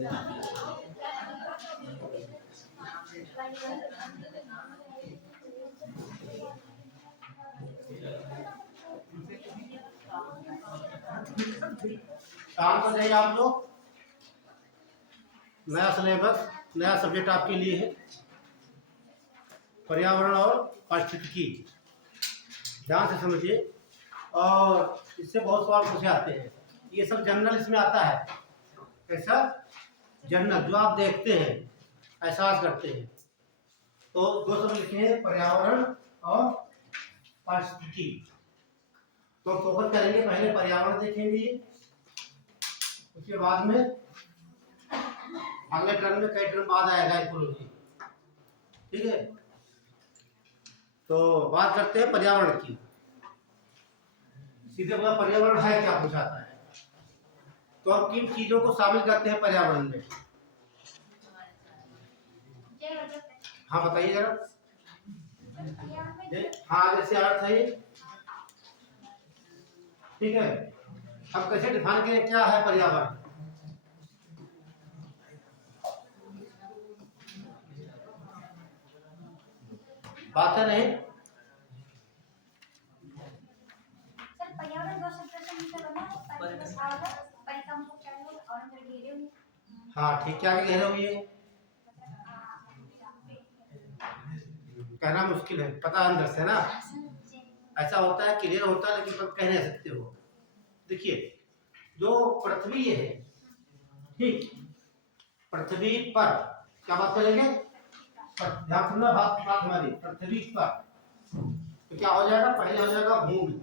काम कर जाइए आप लोग। नया सिलेबस, नया सब्जेक्ट आपके लिए है, पर्यावरण और पारिस्थितिकी। ध्यान से समझिए, और इससे बहुत सवाल पूछे आते हैं। ये सब जनरल इसमें आता है। कैसा जनरल? जो आप देखते हैं, एहसास करते हैं। तो दो शब्द लिखे हैं, पर्यावरण और पारिस्थितिकी। तो फोकस करेंगे, पहले पर्यावरण देखेंगे, उसके बाद में अगले टर्म में कई टर्म बाद आएगा इकोलॉजी। ठीक है, तो बात करते हैं पर्यावरण की। सीधे बोला पर्यावरण है क्या पूछाता है, तो हम किन चीजों को शामिल करते हैं पर्यावरण में? हाँ बताइए जरा। हाँ, जैसे अर्थ है, ठीक है। अब कैसे डिफाइन करें क्या है पर्यावरण? बात है नहीं? सर पर्यावरण दो शब्दों से मिलकर बना है, परिकम को क्या है और अंदर घेरे हुए। हाँ ठीक, क्या कह रहे हो? ये कहना मुश्किल है, पता अंदर से ना। ऐसा होता है, क्लियर होता है, लेकिन पर कह नहीं सकते हो। देखिए, जो पृथ्वी है, ठीक, पृथ्वी पर क्या बात करेंगे? ध्यान सुनना, बात बात हमारी पृथ्वी पर तो क्या हो जाएगा? पहले हो जाएगा भूमि।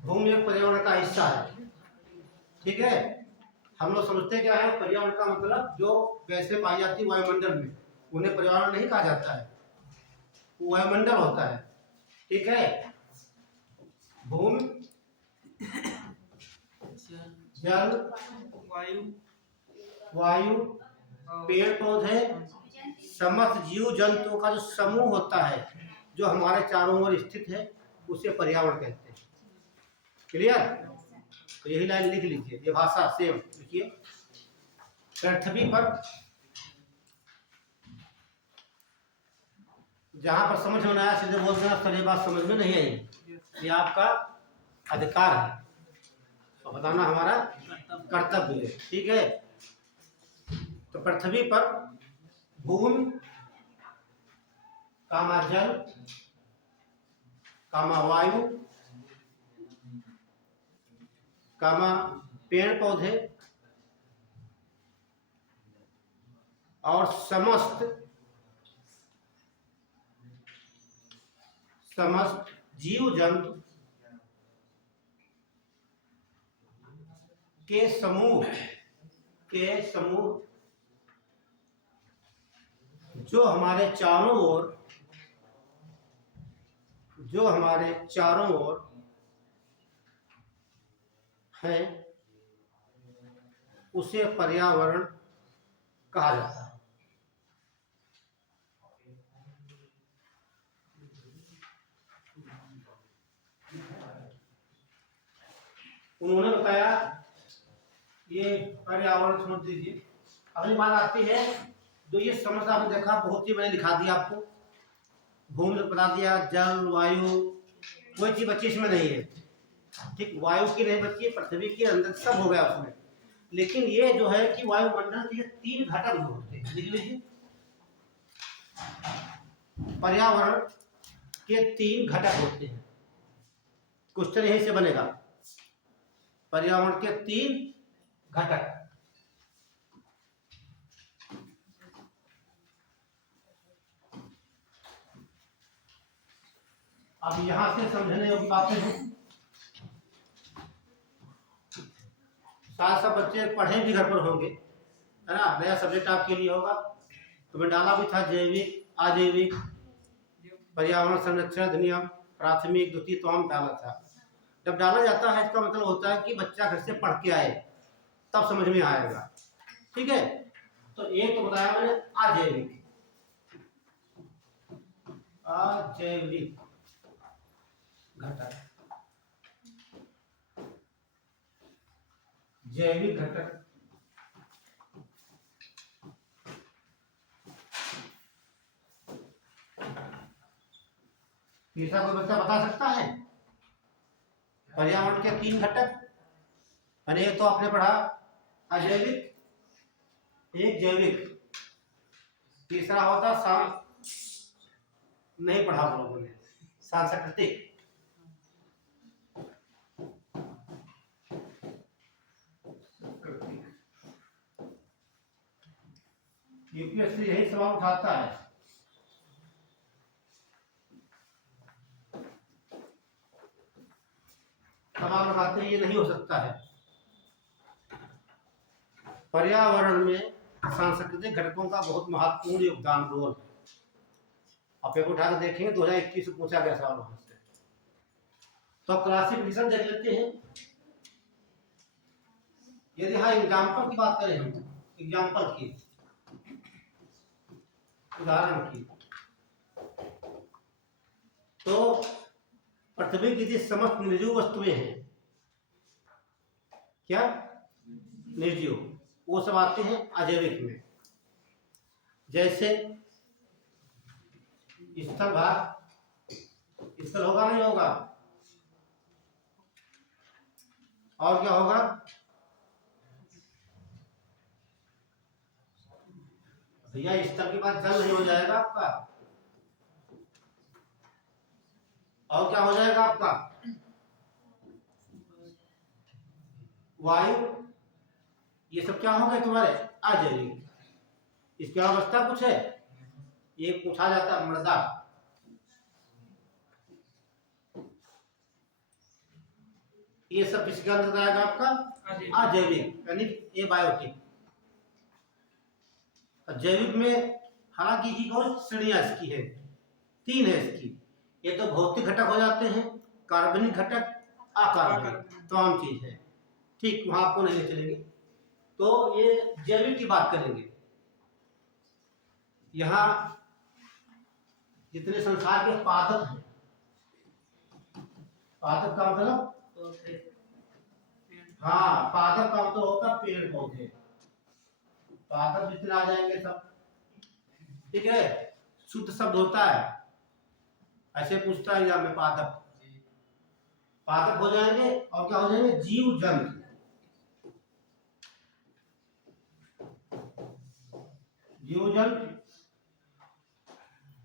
भूमि एक पर्यावरण का हिस्सा है, ठीक है। हम लोग समझते क्या है पर्यावरण का मतलब? जो गैसें पाई जाती है वायुमंडल में, उन्हें पर्यावरण नहीं कहा जाता है, वो वायुमंडल होता है, ठीक है। भूमि, जल, वायु, पेड़ पौधे, समस्त जीव जंतुओं का जो समूह होता है, जो हमारे चारों ओर स्थित है, उसे पर्यावरण कहते हैं। क्लियर? तो यही लाइन लिख लीजिए, ये भाषा सेम लिखिए। पृथ्वी पर, जहां पर समझ में आया सीधे बोल देना, सर ये बात समझ में नहीं आई, ये आपका अधिकार है, तो बताना हमारा कर्तव्य है, ठीक है। तो पृथ्वी पर भूमि, कामा जल, कामा वायु, कामा पेड़ पौधे और समस्त जीव जंतु के समूह जो हमारे चारों ओर है, उसे पर्यावरण कहा जाता है। उन्होंने बताया, ये पर्यावरण समझ दीजिए। अगली बात आती है, जो ये समझ आपने देखा, बहुत ही मैंने लिखा दिया आपको, भूमि बता दिया, जल वायु, कोई चीज बच्ची इसमें नहीं है, ठीक। वायु की नहीं बच्ची है, पृथ्वी के अंदर सब हो गया उसमें। लेकिन ये जो है कि वायुमंडल के तीन घटक जो होते हैं, लिख लीजिए। पर्यावरण के तीन घटक होते हैं, क्वेश्चन यहीं से बनेगा। पर्यावरण के तीन घटक, अब यहां से समझने योग्य बातें हैं। साथ सब बच्चे पढ़े भी घर पर होंगे, है ना, नया सब्जेक्ट आपके लिए होगा। तो मैं डाला भी था जैविक, अजैविक, पर्यावरण संरक्षण अधिनियम, प्राथमिक, द्वितीय, तो हम डाला था। जब डाला जाता है, इसका मतलब होता है कि बच्चा घर से पढ़ के आए, तब समझ में आएगा, ठीक है। तो एक तो बताया मैंने अजैविक, अजैविक घटक। जैविक घटक। तीसरा कोई बच्चा बता सकता है? पर्यावरण के 3 घटक, यानी एक तो आपने पढ़ा अजैविक, एक जैविक, तीसरा होता नहीं पढ़ा आप लोगों ने, सांस्कृतिक। यूपीएससी यही सवाल उठाता है। सवाल लगाते हैं ये नहीं हो सकता है। पर्यावरण में सांस्कृतिक घटकों का बहुत महत्वपूर्ण योगदान रोल है। आप पेपर उठा कर देखेंगे 2021 से पूछा गया सवाल वहां से। तो क्लासिफिकेशन देख लेते हैं। यदि हाँ एग्जाम्पल की बात करें, हम एग्जाम्पल की, उदाहरण की, तो पृथ्वी की जो समस्त निर्जीव वस्तुएं हैं, क्या निर्जीव, वो सब आते हैं अजैविक में। जैसे स्थल भाग, स्थल होगा नहीं होगा, और क्या होगा, भैया स्थल के बाद जल नहीं हो जाएगा आपका, और क्या हो जाएगा आपका, वायु, ये सब क्या हो गए तुम्हारे अजैविक। इसकी अवस्था कुछ है, ये पूछा जाता है मृदा, ये सब किसके अंदर आएगा आपका अजैविक, यानी ए बायोटिक। जैविक में हालांकि की कौन श्रेणियां इसकी है, 3 है इसकी। ये तो भौतिक घटक हो जाते हैं, कार्बनिक घटक, अकार्बनिक, तमाम चीज है, ठीक, वहां आपको नहीं चलेंगे। तो ये जैविक की बात करेंगे। यहाँ जितने संसार के पादप हैं, पादप का मतलब, हाँ पादप का मतलब होता पेड़ पौधे, पादप जितने आ जाएंगे सब, ठीक है, शुद्ध शब्द होता है, ऐसे पूछता है एग्जाम में, पादप, पादप हो जाएंगे, और क्या हो जाएंगे, जीव जंतु। जीव जंतु,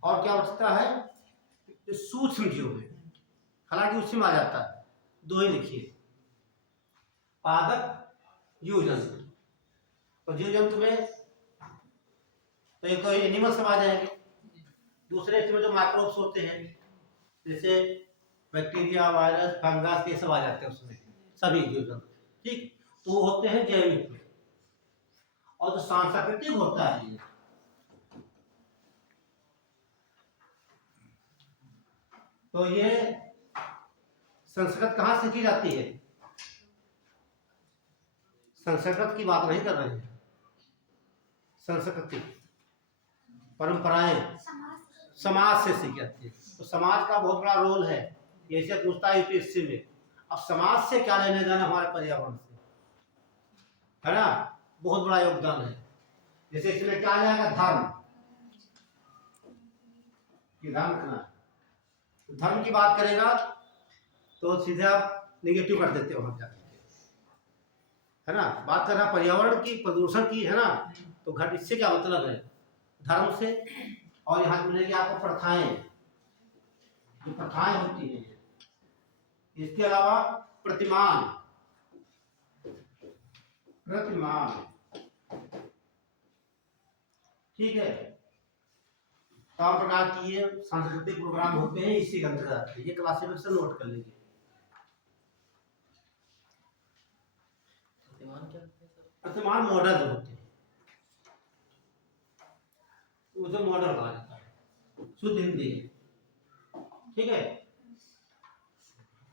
और क्या बचता है, जो सूक्ष्म जीव है, हालांकि उसी में आ जाता है, 2 ही लिखिए, पादप, जीव जंतु। तो जीव जंतु में तो एक तो एनिमल सब आ जाएंगे, दूसरे इसमें जो माइक्रोब्स होते हैं, जैसे बैक्टीरिया, वायरस, फंगस, ये सब आ जाते हैं उसमें, सभी जीव जंतु, ठीक, तो वो होते हैं जैविक में। और जो सांस्कृतिक होता है, ये तो ये संस्कृत कहाँ सीखी जाती है, संस्कृत की बात नहीं कर रहे हैं, संस्कृति, परंपराएं, समाज से सीखी जाती है। तो समाज का बहुत बड़ा रोल है, जैसे पूछता है यूपीएससी में, अब समाज से क्या लेने देना हमारे पर्यावरण से, है ना, बहुत बड़ा योगदान है। जैसे इसमें क्या आ जाएगा, धर्म, धर्म की बात करेगा तो सीधे आप निगेटिव कर देते हो वहां जाकर, है ना, बात कर रहा पर्यावरण की, प्रदूषण की, है ना, तो घट, इससे क्या मतलब है, धर्म से। और यहाँ मिलेगी आपको प्रथाएं, जो प्रथाएं होती हैं, इसके अलावा प्रतिमान, ठीक है, तमाम प्रकार की ये सांस्कृतिक प्रोग्राम होते हैं, इसी के अंतर्गत आते हैं। ये क्लासिफिकेशन नोट कर लीजिए। प्रतिमान मॉडल जो होते हैं, उसे मॉडल कहा जाता है, शुद्ध हिंदी है, ठीक है।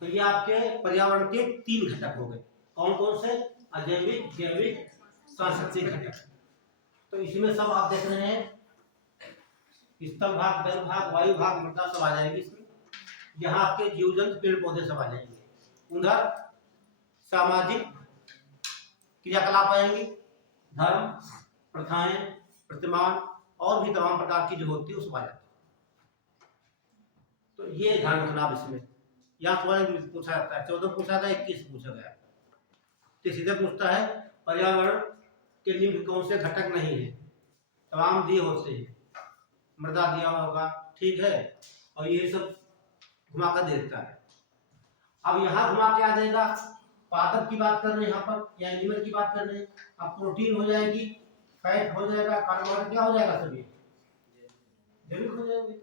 तो ये आपके पर्यावरण के 3 घटक हो गए, कौन कौन से, अजैविक, जैविक, सांस्कृतिक घटक। तो इसमें सब आप देख रहे हैं, स्थल भाग, जल भाग, वायु भाग, मृदा सब आ जाएगी इसमें। यहाँ आपके जीव जंतु, पेड़ पौधे सब आ जाएंगे। उधर सामाजिक क्रियाकलाप आएंगी, धर्म, प्रथाएं, प्रतिमान और भी तमाम प्रकार की जो होती है उसमें आ जाती है। तो ये ध्यान रखना आप इसमें। या सवाल पूछा जाता है 14 पूछा था 21 पूछा गया, तो सीधे पूछता है पर्यावरण के निम्न कौन से घटक नहीं है, तमाम दिए होते हैं, मृदा दिया होगा, ठीक है, और ये सब घुमा कर देता है। अब यहाँ घुमा क्या देगा, पादप की बात कर रहे हैं यहाँ पर या एनिमल की बात कर रहे हैं। अब प्रोटीन हो जाएगी, फैट हो जाएगा, कार्बोहाइड्रेट क्या हो जाएगा, सभी जरूर हो जाएंगे।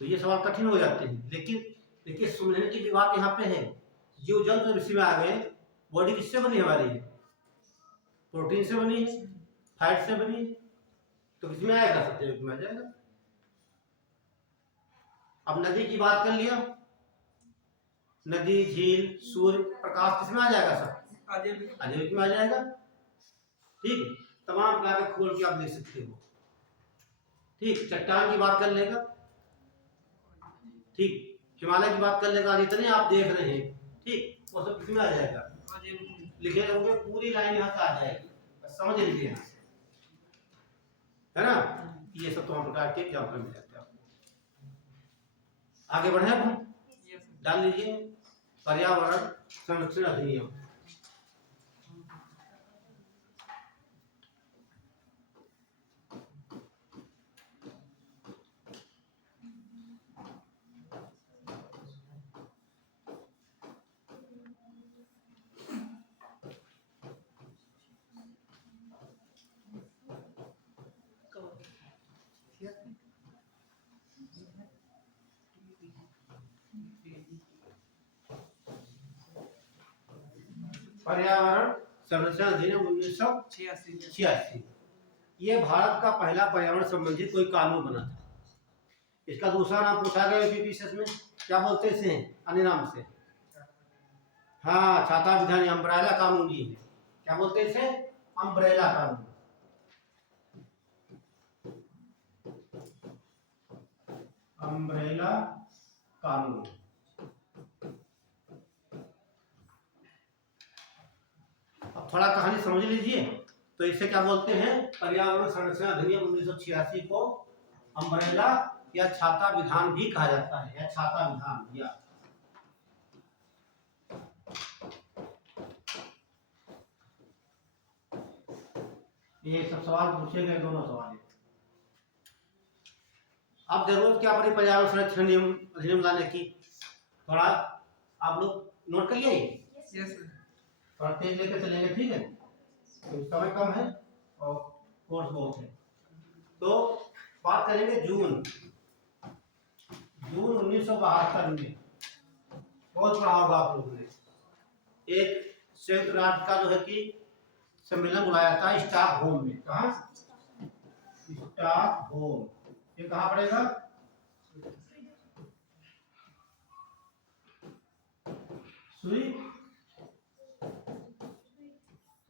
तो ये सवाल कठिन हो जाते हैं, लेकिन देखिए सुनने की भी बात यहाँ पे है। जीव जंतु विषय में आ गए, बॉडी किससे बनी हमारी, प्रोटीन से बनी है, फैट से बनी है, तो किसमें आएगा, सत्य में आ जाएगा। अब नदी की बात कर लिया, नदी, झील, सूर्य, प्रकाश किसमें आ जाएगा, सब अजैविक में आ जाएगा। ठीक है, तमाम प्रकार के खोल के आप देख सकते हो। ठीक, चट्टान की बात कर लेगा, ठीक, हिमालय की बात कर लेगा, जितने आप देख रहे हैं, ठीक, वो सब किसमें आ जाएगा, लिखे होंगे, पूरी लाइन यहाँ से आ जाएगी, समझ लीजिए यहाँ से, है ना। ये सब तमाम प्रकार के एग्जाम्पल मिल जाते हैं। आगे बढ़े अब हम, डाल लीजिए पर्यावरण संरक्षण अधिनियम। पर्यावरण संरक्षण अधिनियम 1986 ये भारत का पहला पर्यावरण संबंधी कोई कानून बना था। इसका दूसरा नाम पूछा गया यूपीपीसीएस में, क्या बोलते इसे, अन्य नाम से, हाँ, छाता विधान, अम्ब्रेला कानून ये है। क्या बोलते इसे, अम्ब्रेला कानून। अम्ब्रेला कानून। अब थोड़ा कहानी समझ लीजिए। तो इसे क्या बोलते हैं, पर्यावरण संरक्षण अधिनियम 1986 को अम्ब्रेला या छाता विधान भी कहा जाता है, या छाता विधान, या ये सब सवाल पूछे गए, दोनों सवाल। अब जरूरत क्या पड़ी पर्यावरण संरक्षण नियम अधिनियम लाने की, थोड़ा आप लोग नोट कर लिए, थोड़ा तेज लेकर चलेंगे, ठीक है, तो समय कम है और कोर्स बहुत है। तो बात करेंगे जून 1972 में, बहुत पढ़ा होगा आप लोगों ने, एक संयुक्त राष्ट्र का जो है कि सम्मेलन बुलाया था स्टॉकहोम में। कहाँ, स्टॉकहोम, ये कहाँ पड़ेगा,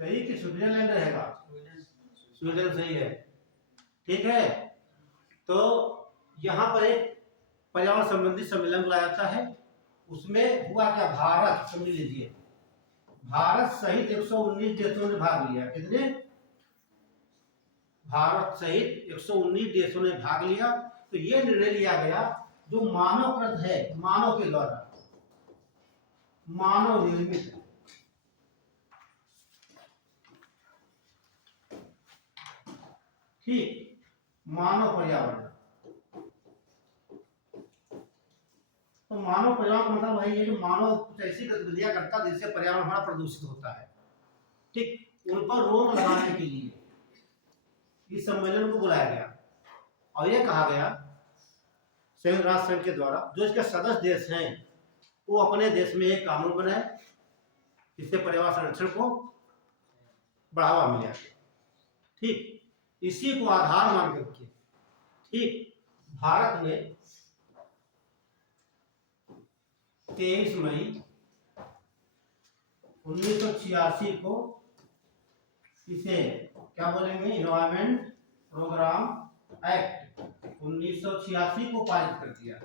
सही कि स्विट्जरलैंड रहेगा, स्वीडन सही है, ठीक है। तो यहाँ पर एक पर्यावरण संबंधी सम्मेलन बुलाया जाता है। उसमें हुआ क्या, भारत, समझ लीजिए, भारत सहित 119 देशों ने भाग लिया। कितने, भारत सहित 119 देशों ने भाग लिया। तो ये निर्णय लिया गया जो मानवकृत है, मानव के द्वारा, मानव निर्मित है, ठीक, मानव पर्यावरण। तो मानव पर्यावरण मतलब वही है जो मानव कुछ ऐसी गतिविधियां करता है जिससे पर्यावरण हमारा प्रदूषित होता है, ठीक, उन पर रोक लगाने के लिए इस सम्मेलन को बुलाया गया। और यह कहा गया संयुक्त राष्ट्र संघ के द्वारा जो इसके सदस्य देश हैं वो अपने देश में एक कानून बनाए जिससे पर्यावरण संरक्षण को बढ़ावा मिले, ठीक। इसी को आधार मान करके, ठीक, भारत ने 23 मई 1986 को इसे क्या बोलेंगे, एनवायरमेंट प्रोग्राम एक्ट 1986 को पारित कर दिया।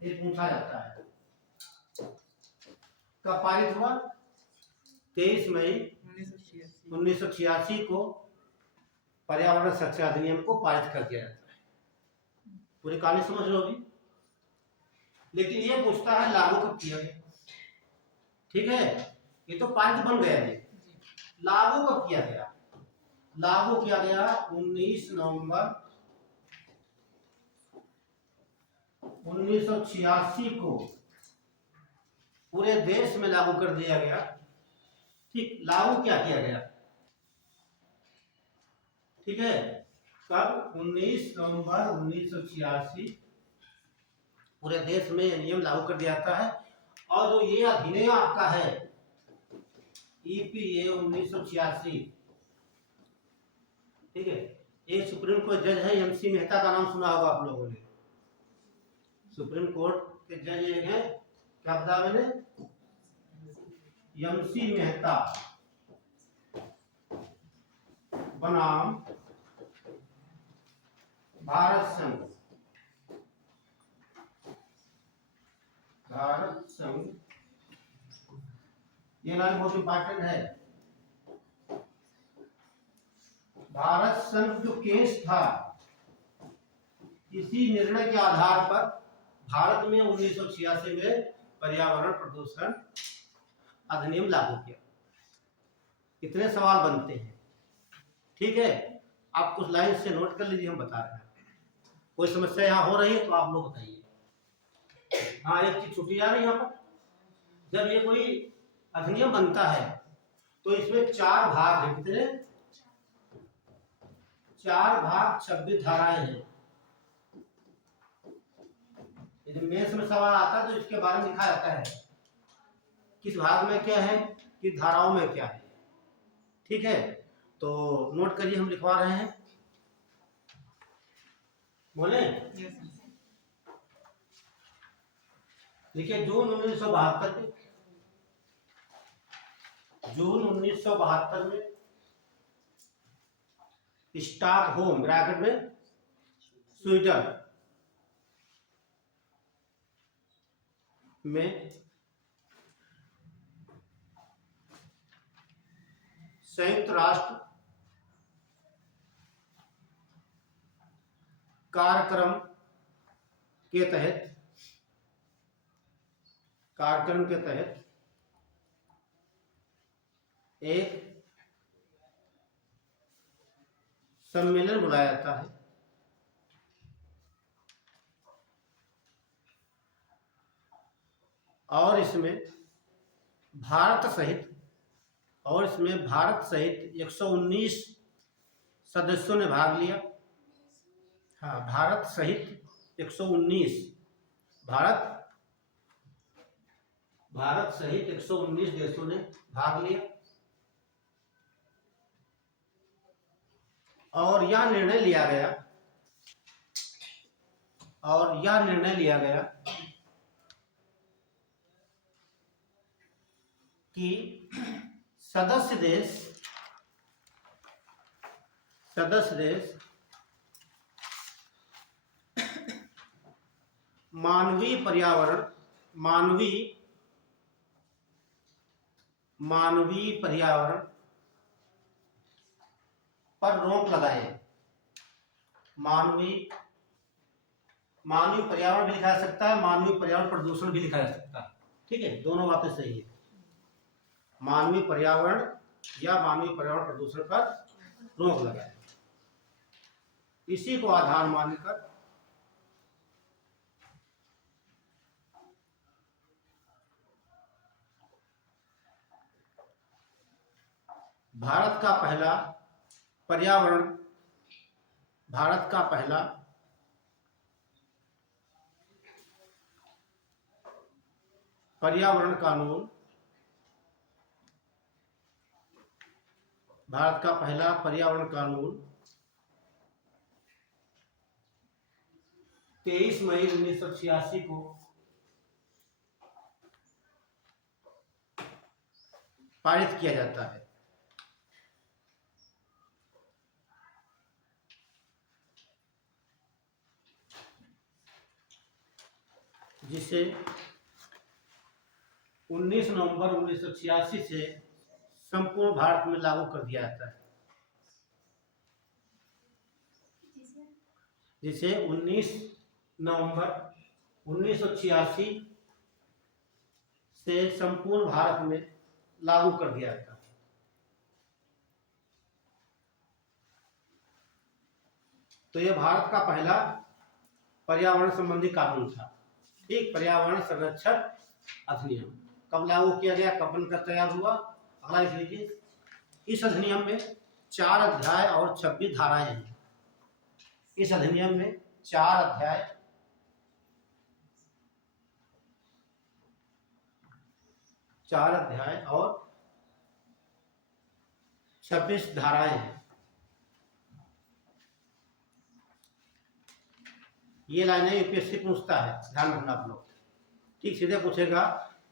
ये पूछा जाता है कब पारित हुआ? 23 मई 1986 को पर्यावरण सुरक्षा अधिनियम को पारित कर दिया जाता है। पूरी कहानी समझ लो अभी। लेकिन ये पूछता है लागू कब किया गया। ठीक है, ये तो पारित बन गया है, लागू कब किया गया? लागू किया गया 19 नवंबर 1986 को पूरे देश में लागू कर दिया गया। ठीक, लागू क्या किया गया? ठीक है, कब? 19 नवंबर 1986 पूरे देश में नियम लागू कर दिया जाता है। और जो ये अधिनियम आपका है EPA 1986, ठीक है, एक सुप्रीम कोर्ट जज है MC मेहता का नाम सुना होगा आप लोगों ने। सुप्रीम कोर्ट के जज एक है, क्या बताया मैंने? MC मेहता बनाम भारत संघ। ये लाइन बहुत इंपॉर्टेंट है। भारत संघ जो केस था, इसी निर्णय के आधार पर भारत में 1986 में पर्यावरण प्रदूषण अधिनियम लागू किया। कितने सवाल बनते हैं? ठीक है, आप कुछ लाइन से नोट कर लीजिए, हम बता रहे हैं। कोई समस्या यहाँ हो रही है तो आप लोग बताइए। हाँ, एक चीज छुट्टी जा रही है यहाँ पर। जब ये कोई अधिनियम बनता है तो इसमें 4 भाग हैं। कितने? 4 भाग 26 धाराएं हैं। यदि मेंस में सवाल आता है तो इसके बारे में लिखा जाता है किस भाग में क्या है, किस धाराओं में क्या है। ठीक है, तो नोट करिए, हम लिखवा रहे हैं। बोले देखिए, जून 1972 में स्टॉकहोम ब्रैकेट में स्वीडन में संयुक्त राष्ट्र कार्यक्रम के तहत एक सम्मेलन बुलाया जाता है। और इसमें भारत सहित 119 सदस्यों ने भाग लिया। हाँ, भारत सहित 119 भारत सहित 119 देशों ने भाग लिया। और यह निर्णय लिया गया कि सदस्य देश मानवीय पर्यावरण पर रोक लगाए। मानवीय पर्यावरण भी लिखा जा सकता है, मानवीय पर्यावरण प्रदूषण भी लिखा जा सकता है। ठीक है, दोनों बातें सही है। मानवीय पर्यावरण या मानवीय पर्यावरण प्रदूषण पर रोक लगाए। इसी को आधार मानकर भारत का पहला पर्यावरण कानून 23 मई 1986 को पारित किया जाता है। जिसे 19 नवंबर 1986 से संपूर्ण भारत में लागू कर दिया जाता है, जिसे 19 नवंबर 1986 से संपूर्ण भारत में लागू कर दिया जाता है। तो यह भारत का पहला पर्यावरण संबंधी कानून था। ठीक, पर्यावरण संरक्षण अधिनियम कब लागू किया गया, कब बनकर तैयार हुआ, अगला लिख लीजिए। इस अधिनियम में 4 अध्याय और 26 धाराएं हैं। इस अधिनियम में 4 अध्याय 4 अध्याय और 26 धाराएं हैं। ये लाइनें यूपीएससी पूछता है, ध्यान रखना आप लोग। ठीक, सीधे पूछेगा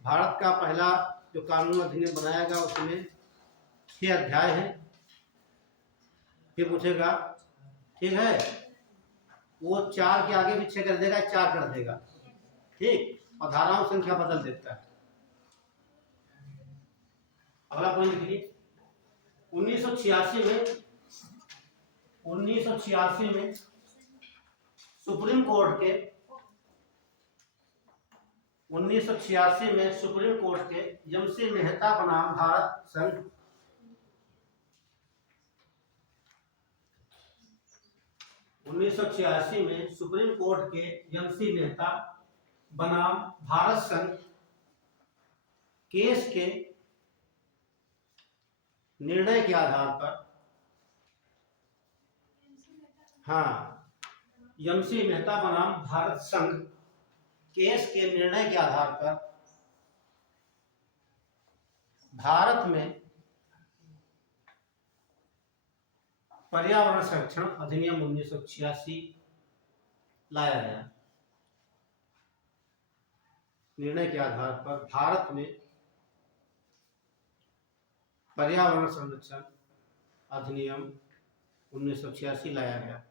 भारत का पहला जो कानून अधिनियम बनाया गया उसमें 6 अध्याय हैं। फिर पूछेगा, ठीक है, वो 4 के आगे भी 6 कर देगा, 4 कर देगा। ठीक, और धाराओं संख्या बदल देता है। अगला पॉइंट लिखिए। 1986 में सुप्रीम कोर्ट के 1986 में सुप्रीम कोर्ट के यमसी मेहता बनाम भारत संघ 1986 में सुप्रीम कोर्ट के यमसी मेहता बनाम भारत संघ केस के निर्णय के आधार पर, हाँ, यमसी मेहता बनाम भारत संघ केस के निर्णय के आधार पर भारत में पर्यावरण संरक्षण अधिनियम 1986 लाया गया। निर्णय के आधार पर भारत में पर्यावरण संरक्षण अधिनियम 1986 लाया गया।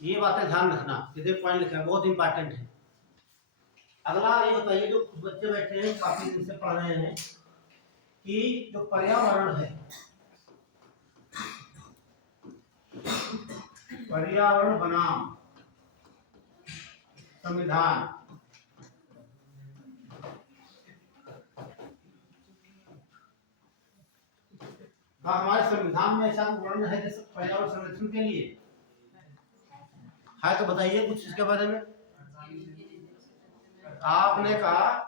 ये बातें ध्यान रखना, इधर पॉइंट लिखा है, बहुत इंपॉर्टेंट है। अगला ये बताइए, जो बच्चे बैठे हैं काफी दिन से पढ़ रहे हैं कि जो पर्यावरण है, पर्यावरण बनाम संविधान, हमारे संविधान में ऐसा वर्णन है जैसे पर्यावरण संरक्षण के लिए है, तो बताइए कुछ इसके बारे में। आपने कहा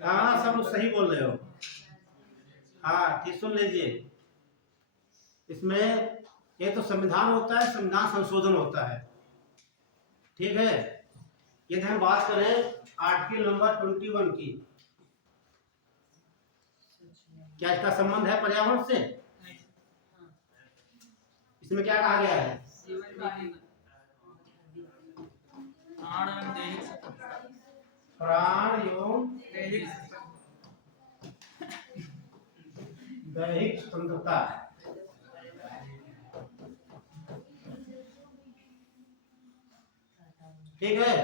हाँ, सब सही बोल रहे हो। हाँ, ठीक, सुन लीजिए। इसमें ये तो संविधान होता है, संविधान संशोधन होता है। ठीक है, यदि हम बात करें आर्टिकल नंबर 21 की, क्या इसका संबंध है पर्यावरण से? इसमें क्या कहा गया है? प्राण एवं दैहिक स्वतंत्रता। ठीक है,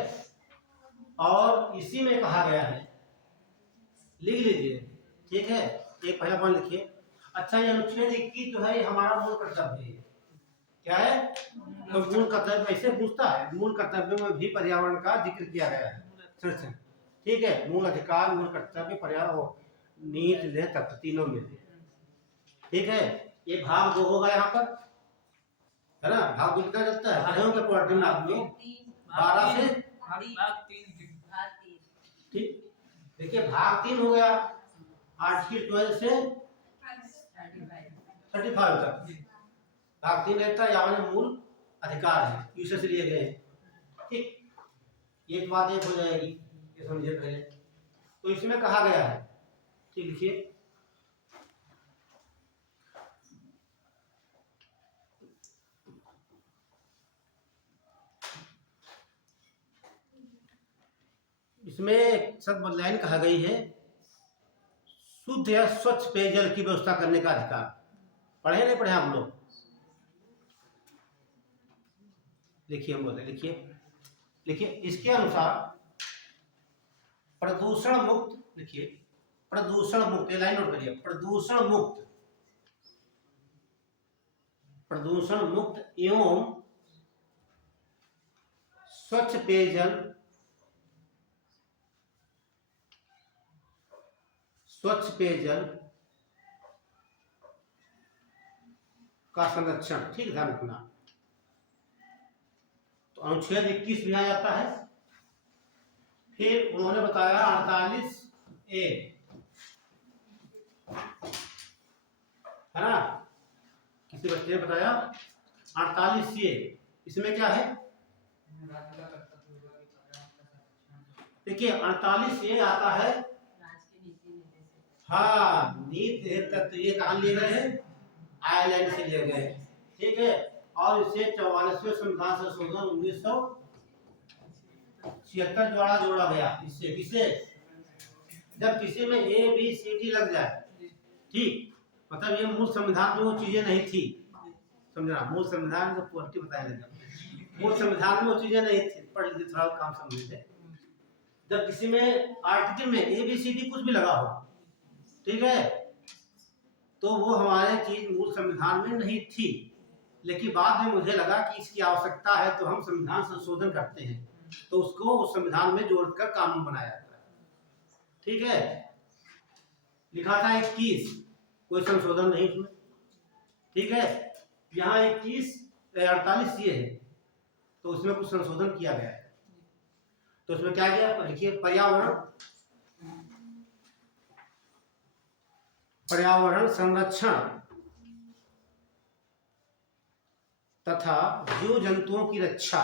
और इसी में कहा गया है, लिख लीजिए। ठीक है, एक पहला पॉइंट लिखिए। अच्छा, ये अनुच्छेद 21 जो है हमारा मूल कर्तव्य है। क्या है? तो मूल कर्तव्य ऐसे पूछता है, मूल कर्तव्य में भी पर्यावरण का जिक्र किया गया है। ठीक है, मूल अधिकार, मूल कर्तव्य, पर्यावरण, नीति, लेह, तत्व, तीनों में। ठीक है, ये भाग 2 होगा यहाँ पर, है ना? भाग 2 कितना चलता है? भाइयों के पॉइंट में आप लोग 12 से ठीक, देखिए भाग 3 हो गया, आर्टिकल 12 से 35 तक भाग 3 रहता है, यहाँ मूल अधिकार है, यूसे से लिए गए हैं। ठीक, ये बात एक हो जाएगी, ये समझिए पहले। तो इसमें कहा गया है, ठीक, लिखिए। इसमें सब लाइन कहा गई है, शुद्ध या स्वच्छ पेयजल की व्यवस्था करने का अधिकार। पढ़े नहीं पढ़े आप लोग? लिखिए, हम बोलते लिखिए, लिखिए इसके अनुसार प्रदूषण मुक्त, लिखिए प्रदूषण मुक्त, ये लाइन नोट करिए, प्रदूषण मुक्त, प्रदूषण मुक्त एवं स्वच्छ पेयजल, स्वच्छ पेयजल का संरक्षण, ठीक ध्यान रखना। तो अनुच्छेद 21 भी आ जाता है। फिर उन्होंने बताया 48A, है ना, किसी बच्चे ने बताया 48A, इसमें क्या है, देखिए 48A आता है, हाँ नीति तत्व, ये कहाँ लिए गए हैं, आयरलैंड से लिए गए, ठीक है। और इसे 44वें संविधान संशोधन 1976 द्वारा जोड़ा गया। इससे किसे, जब किसी में ABCD लग जाए, ठीक, मतलब ये मूल संविधान में वो चीजें नहीं थी, समझना, मूल संविधान में तो पॉलिटी बताया लगा, मूल संविधान में वो चीजें नहीं थी, पढ़ लीजिए थोड़ा काम समझिए। जब किसी में आर्टिकल में ABCD कुछ भी लगा हो, ठीक है, तो वो हमारे चीज मूल संविधान में नहीं थी, लेकिन बाद में मुझे लगा कि इसकी आवश्यकता है तो हम संविधान संशोधन करते हैं, तो उसको उस संविधान में जोड़कर कानून बनाया जाता है, ठीक है। लिखा था 21, कोई संशोधन नहीं उसमें, ठीक है। यहाँ 48 ये है, तो उसमें कुछ संशोधन किया गया है। तो उसमें क्या किया, लिखिए पर्यावरण संरक्षण तथा जीव जंतुओं की रक्षा,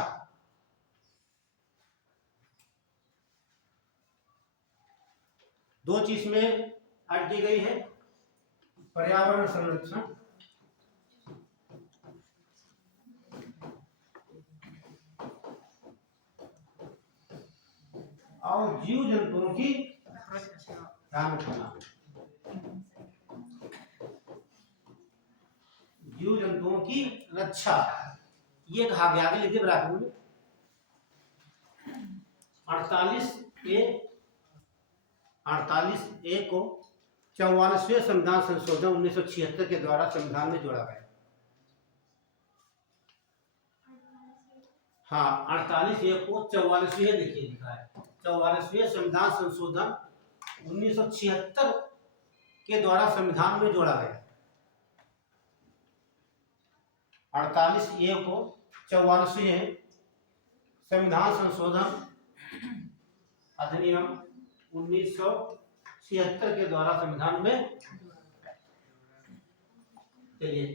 दो चीज में ऐड दी गई है, पर्यावरण संरक्षण और जीव जंतुओं की ध्यान रखना, जीव जंतुओं की रक्षा, ये कहा गया। आगे लिखिए बराबर में 48A को 44वें संविधान संशोधन 1976 के द्वारा संविधान में जोड़ा गया। हाँ 48A को 44वें, देखिए लिखा है 44वें संविधान संशोधन 1976 के द्वारा संविधान में जोड़ा गया। 48A को 44वें संविधान संशोधन अधिनियम 1976 के द्वारा संविधान में, चलिए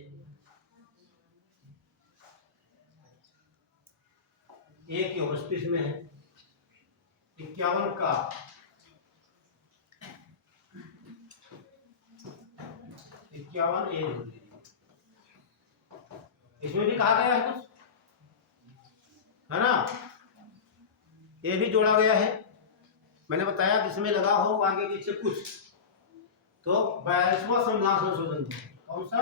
1 के उपस्थिति में है 51 का 51A, इसमें भी कहा गया है कुछ, है ना, ये भी जोड़ा गया है। मैंने बताया जिसमें लगा हो आगे पीछे कुछ, तो 42वां संविधान संशोधन, कौन सा,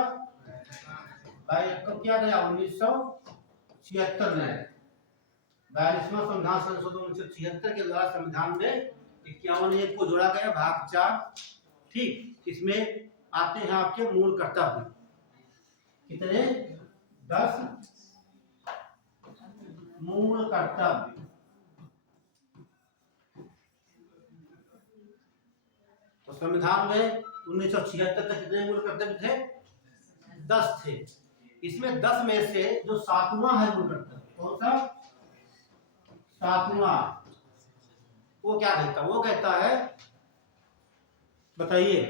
कब किया गया, 1976 में। 42वां संविधान संशोधन 1976 के द्वारा संविधान में 51A को जोड़ा गया, भाग 4, ठीक। इसमें आते हैं आपके मूल कर्तव्य, कितने, 10 मूल कर्तव्य। तो संविधान में 1976 तक कितने मूल कर्तव्य थे, 10 थे। इसमें 10 में से जो 7वां है मूल कर्तव्य, कौन सा, 7वां, वो क्या कहता है, वो कहता है, बताइए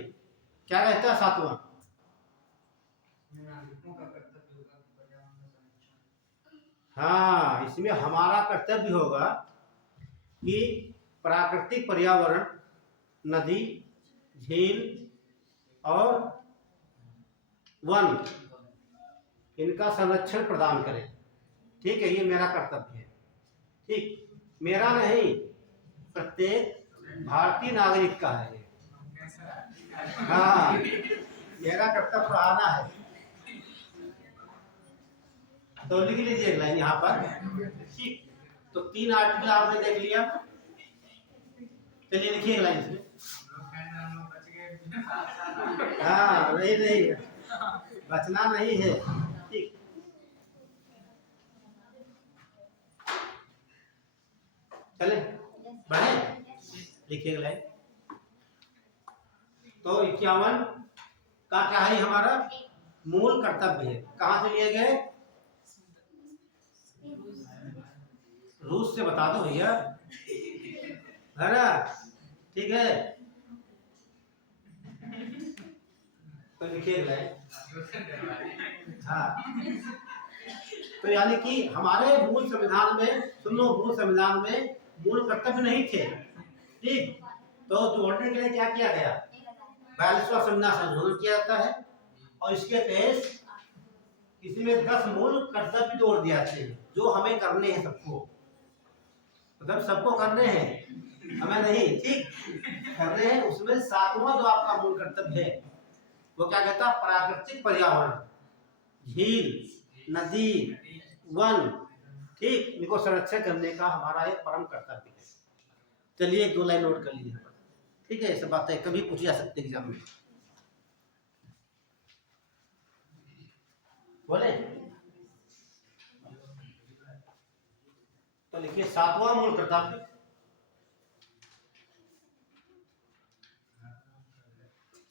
क्या कहता है 7वां, हाँ इसमें हमारा कर्तव्य होगा कि प्राकृतिक पर्यावरण, नदी, झील और वन, इनका संरक्षण प्रदान करें, ठीक है, ये मेरा कर्तव्य है, ठीक, मेरा नहीं, प्रत्येक भारतीय नागरिक का है, हाँ मेरा कर्तव्य पढ़ाना है। तो लिख लीजिए एक लाइन यहाँ पर। ठीक, तो 3 आर्टिकल आपने देख लिया। चलिए लिखिए एक लाइन इसमें। हाँ नहीं नहीं, बचना नहीं है। ठीक, चले बढ़े, लिखिए एक लाइन। तो 51 का क्या है हमारा मूल कर्तव्य है। कहाँ से लिए गए? रूस से बता दो भैया, है ना? ठीक है, तो लिखिए लाइन। हाँ, तो यानी कि हमारे मूल संविधान में, सुन लो, मूल संविधान में मूल कर्तव्य नहीं थे। ठीक, तो जोड़ने के लिए क्या किया गया? 42वां संविधान संशोधन किया जाता है और इसके तहत इसमें 10 मूल कर्तव्य जोड़ दिया जाते हैं जो हमें करने हैं सबको, मतलब सबको करने हैं, हमें नहीं। ठीक, करने हैं। उसमें 7वां जो आपका मूल कर्तव्य है वो क्या कहता है? प्राकृतिक पर्यावरण, झील, नदी, वन, ठीक, इनको संरक्षण करने का हमारा एक परम कर्तव्य है। चलिए 2 लाइन नोट कर लीजिए। ठीक है, ये सब बातें कभी पूछी जा सकती है एग्जाम में। बोले तो लिखिए 7वां मूल कर्तव्य।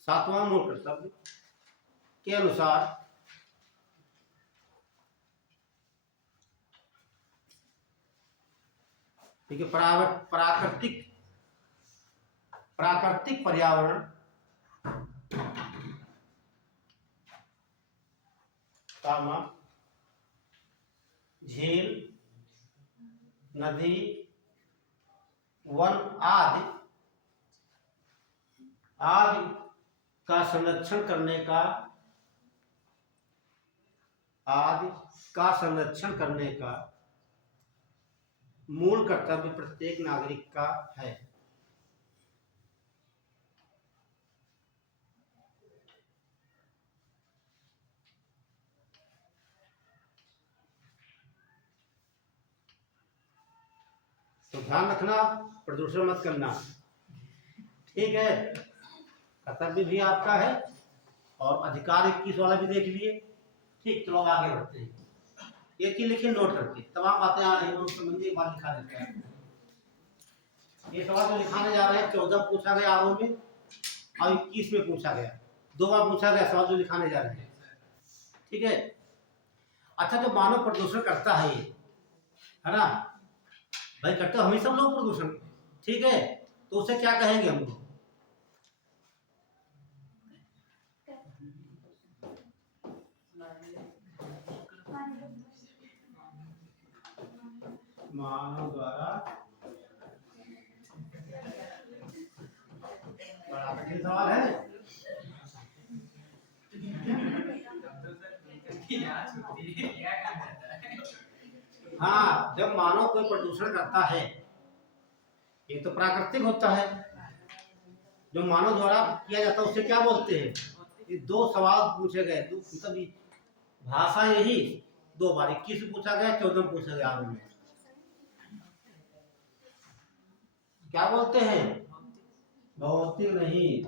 7वां मूल कर्तव्य के अनुसार ठीक है, प्राकृतिक पर्यावरण कामा झील, नदी, वन आदि का संरक्षण करने का मूल कर्तव्य प्रत्येक नागरिक का है। तो ध्यान रखना, प्रदूषण मत करना। ठीक है, कर्तव्य भी आपका है और अधिकार 21 वाला भी देख लिए। ठीक, तो लोग आगे बढ़ते हैं। एक चीज लिखिए नोट करके, तमाम बातें आ रही हैं, नोट संबंधी एक बात लिखा देता है। ये सवाल जो लिखाने जा रहे हैं 14 पूछा गया आरों में और 21 में पूछा गया, 2 बार पूछा गया सवाल जो लिखाने जा रहे हैं। ठीक है, अच्छा, जो मानव प्रदूषण करता है ये, है ना भाई, करते हम ही सब लोग प्रदूषण। ठीक है, तो उसे क्या कहेंगे हम लोग? मानव द्वारा, बड़ा कठिन सवाल है। हाँ, जब मानव कोई प्रदूषण करता है, ये तो प्राकृतिक होता है, जो मानव द्वारा किया जाता है उसे क्या बोलते हैं? ये 2 सवाल पूछे गए, मतलब भाषा यही 2 बार, 21 में पूछा गया, 14 में पूछा गया में। क्या बोलते हैं? भौतिक नहीं,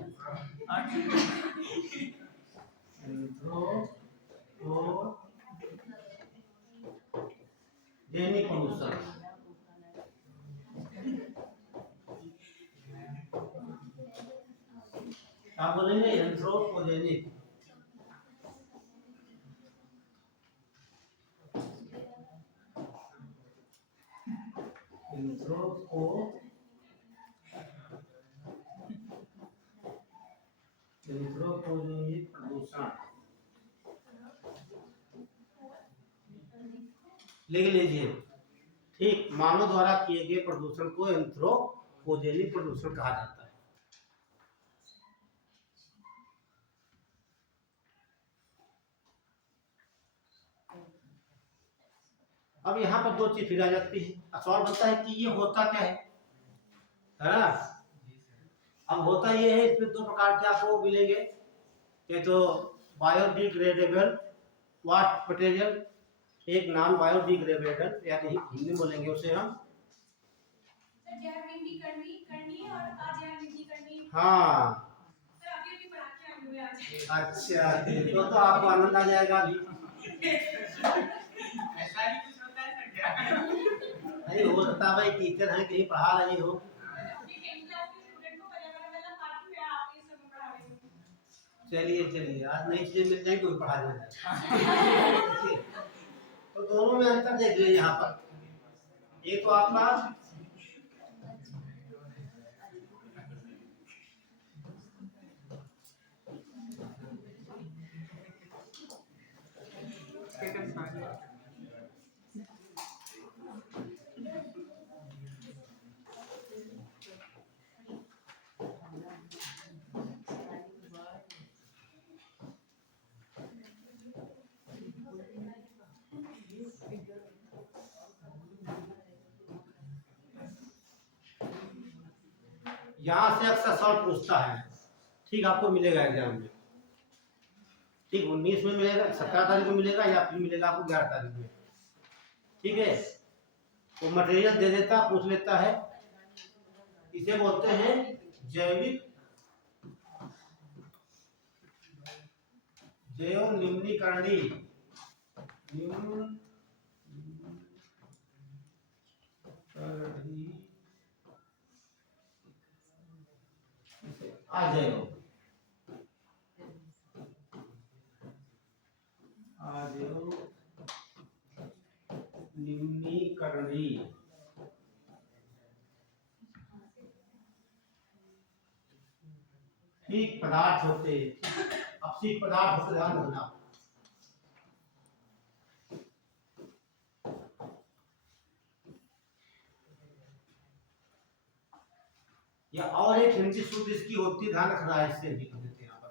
एंथ्रोपोजेनिक प्रदूषण। क्या बोलेंगे? एंथ्रोपोजेनिक। एंथ्रोपोजेनिक प्रदूषण लिख लीजिए। ठीक, मानव द्वारा किए गए प्रदूषण को एंथ्रोपोजेनिक प्रदूषण कहा जाता है। अब यहाँ पर 2 चीज फिर आ जाती है। सवाल बनता है कि ये होता क्या है ना? अब होता ये है, इसमें 2 प्रकार के आपको मिलेंगे। ये तो बायोडिग्रेडेबल वेस्ट मटेरियल, एक नॉन बायोडिग्रेडेबल, यानी हिंदी में बोलेंगे उसे हम। सर जैव विंडीकरणी करनी है और अजैव विंडीकरणी। हाँ सर अभी भी पढ़ा के आए हुए आज। अच्छा, तो आपको आनंद आ जाएगा अभी। ऐसा ही कुछ होता है सर क्या? नहीं हो सकता भाई टीचर हैं कहीं पढ़ा रही हो। अपनी 10th क्लास के स्टूडेंट को पर्यावरण वाला पाठ में आप ये सब पढ़ा रहे हो। चलिए चलिए, आज नई चीजें मिल जाएगी कोई पढ़ा देना। तो दोनों में अंतर देख लीजिए यहाँ पर। ये तो आपका यहाँ से अक्सर सवाल पूछता है, ठीक आपको मिलेगा एग्जाम में, ठीक 19 में मिलेगा, 17 तारीख को मिलेगा, या फिर मिलेगा आपको 11 तारीख में। ठीक है, वो मटेरियल दे देता, पूछ लेता है। इसे बोलते हैं जैव निम्नीकरणी, अजैव निम्नीकरणी। ठीक पदार्थ होते, अपशिष्ट पदार्थ होते, ध्यान रखना। या और एक हिंदी सूत्र इसकी होती है, ध्यान रखना है, इससे भी लिख देते हैं यहाँ पर,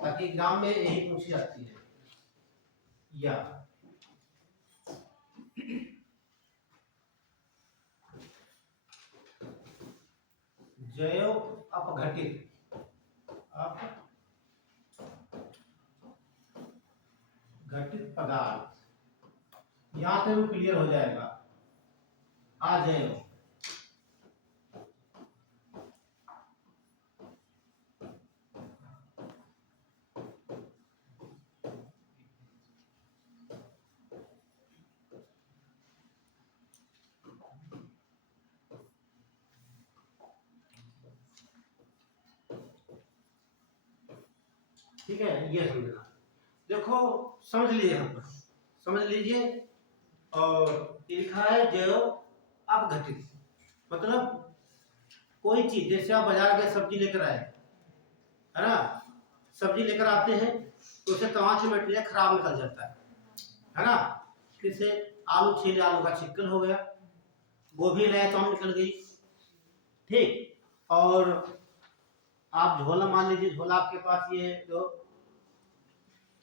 ताकि एग्जाम में यही पूछी जाती है। या जैव अपघटित पदार्थ, यहां से वो क्लियर हो जाएगा। अजैव ठीक है, ये समझना। देखो समझ लीजिए, यहाँ पर समझ लीजिए। और लिखा है जैव अपघटित, मतलब कोई चीज, जैसे आप बाजार के सब्जी लेकर आए, है ना, सब्जी लेकर आते हैं तो उसे कांच मटेरियल खराब निकल जाता है ना। जैसे आलू छीले, आलू का छिक्कल हो गया, गोभी लाए तो आम निकल गई। ठीक, और आप झोला मान लीजिए, झोला आपके पास ये जो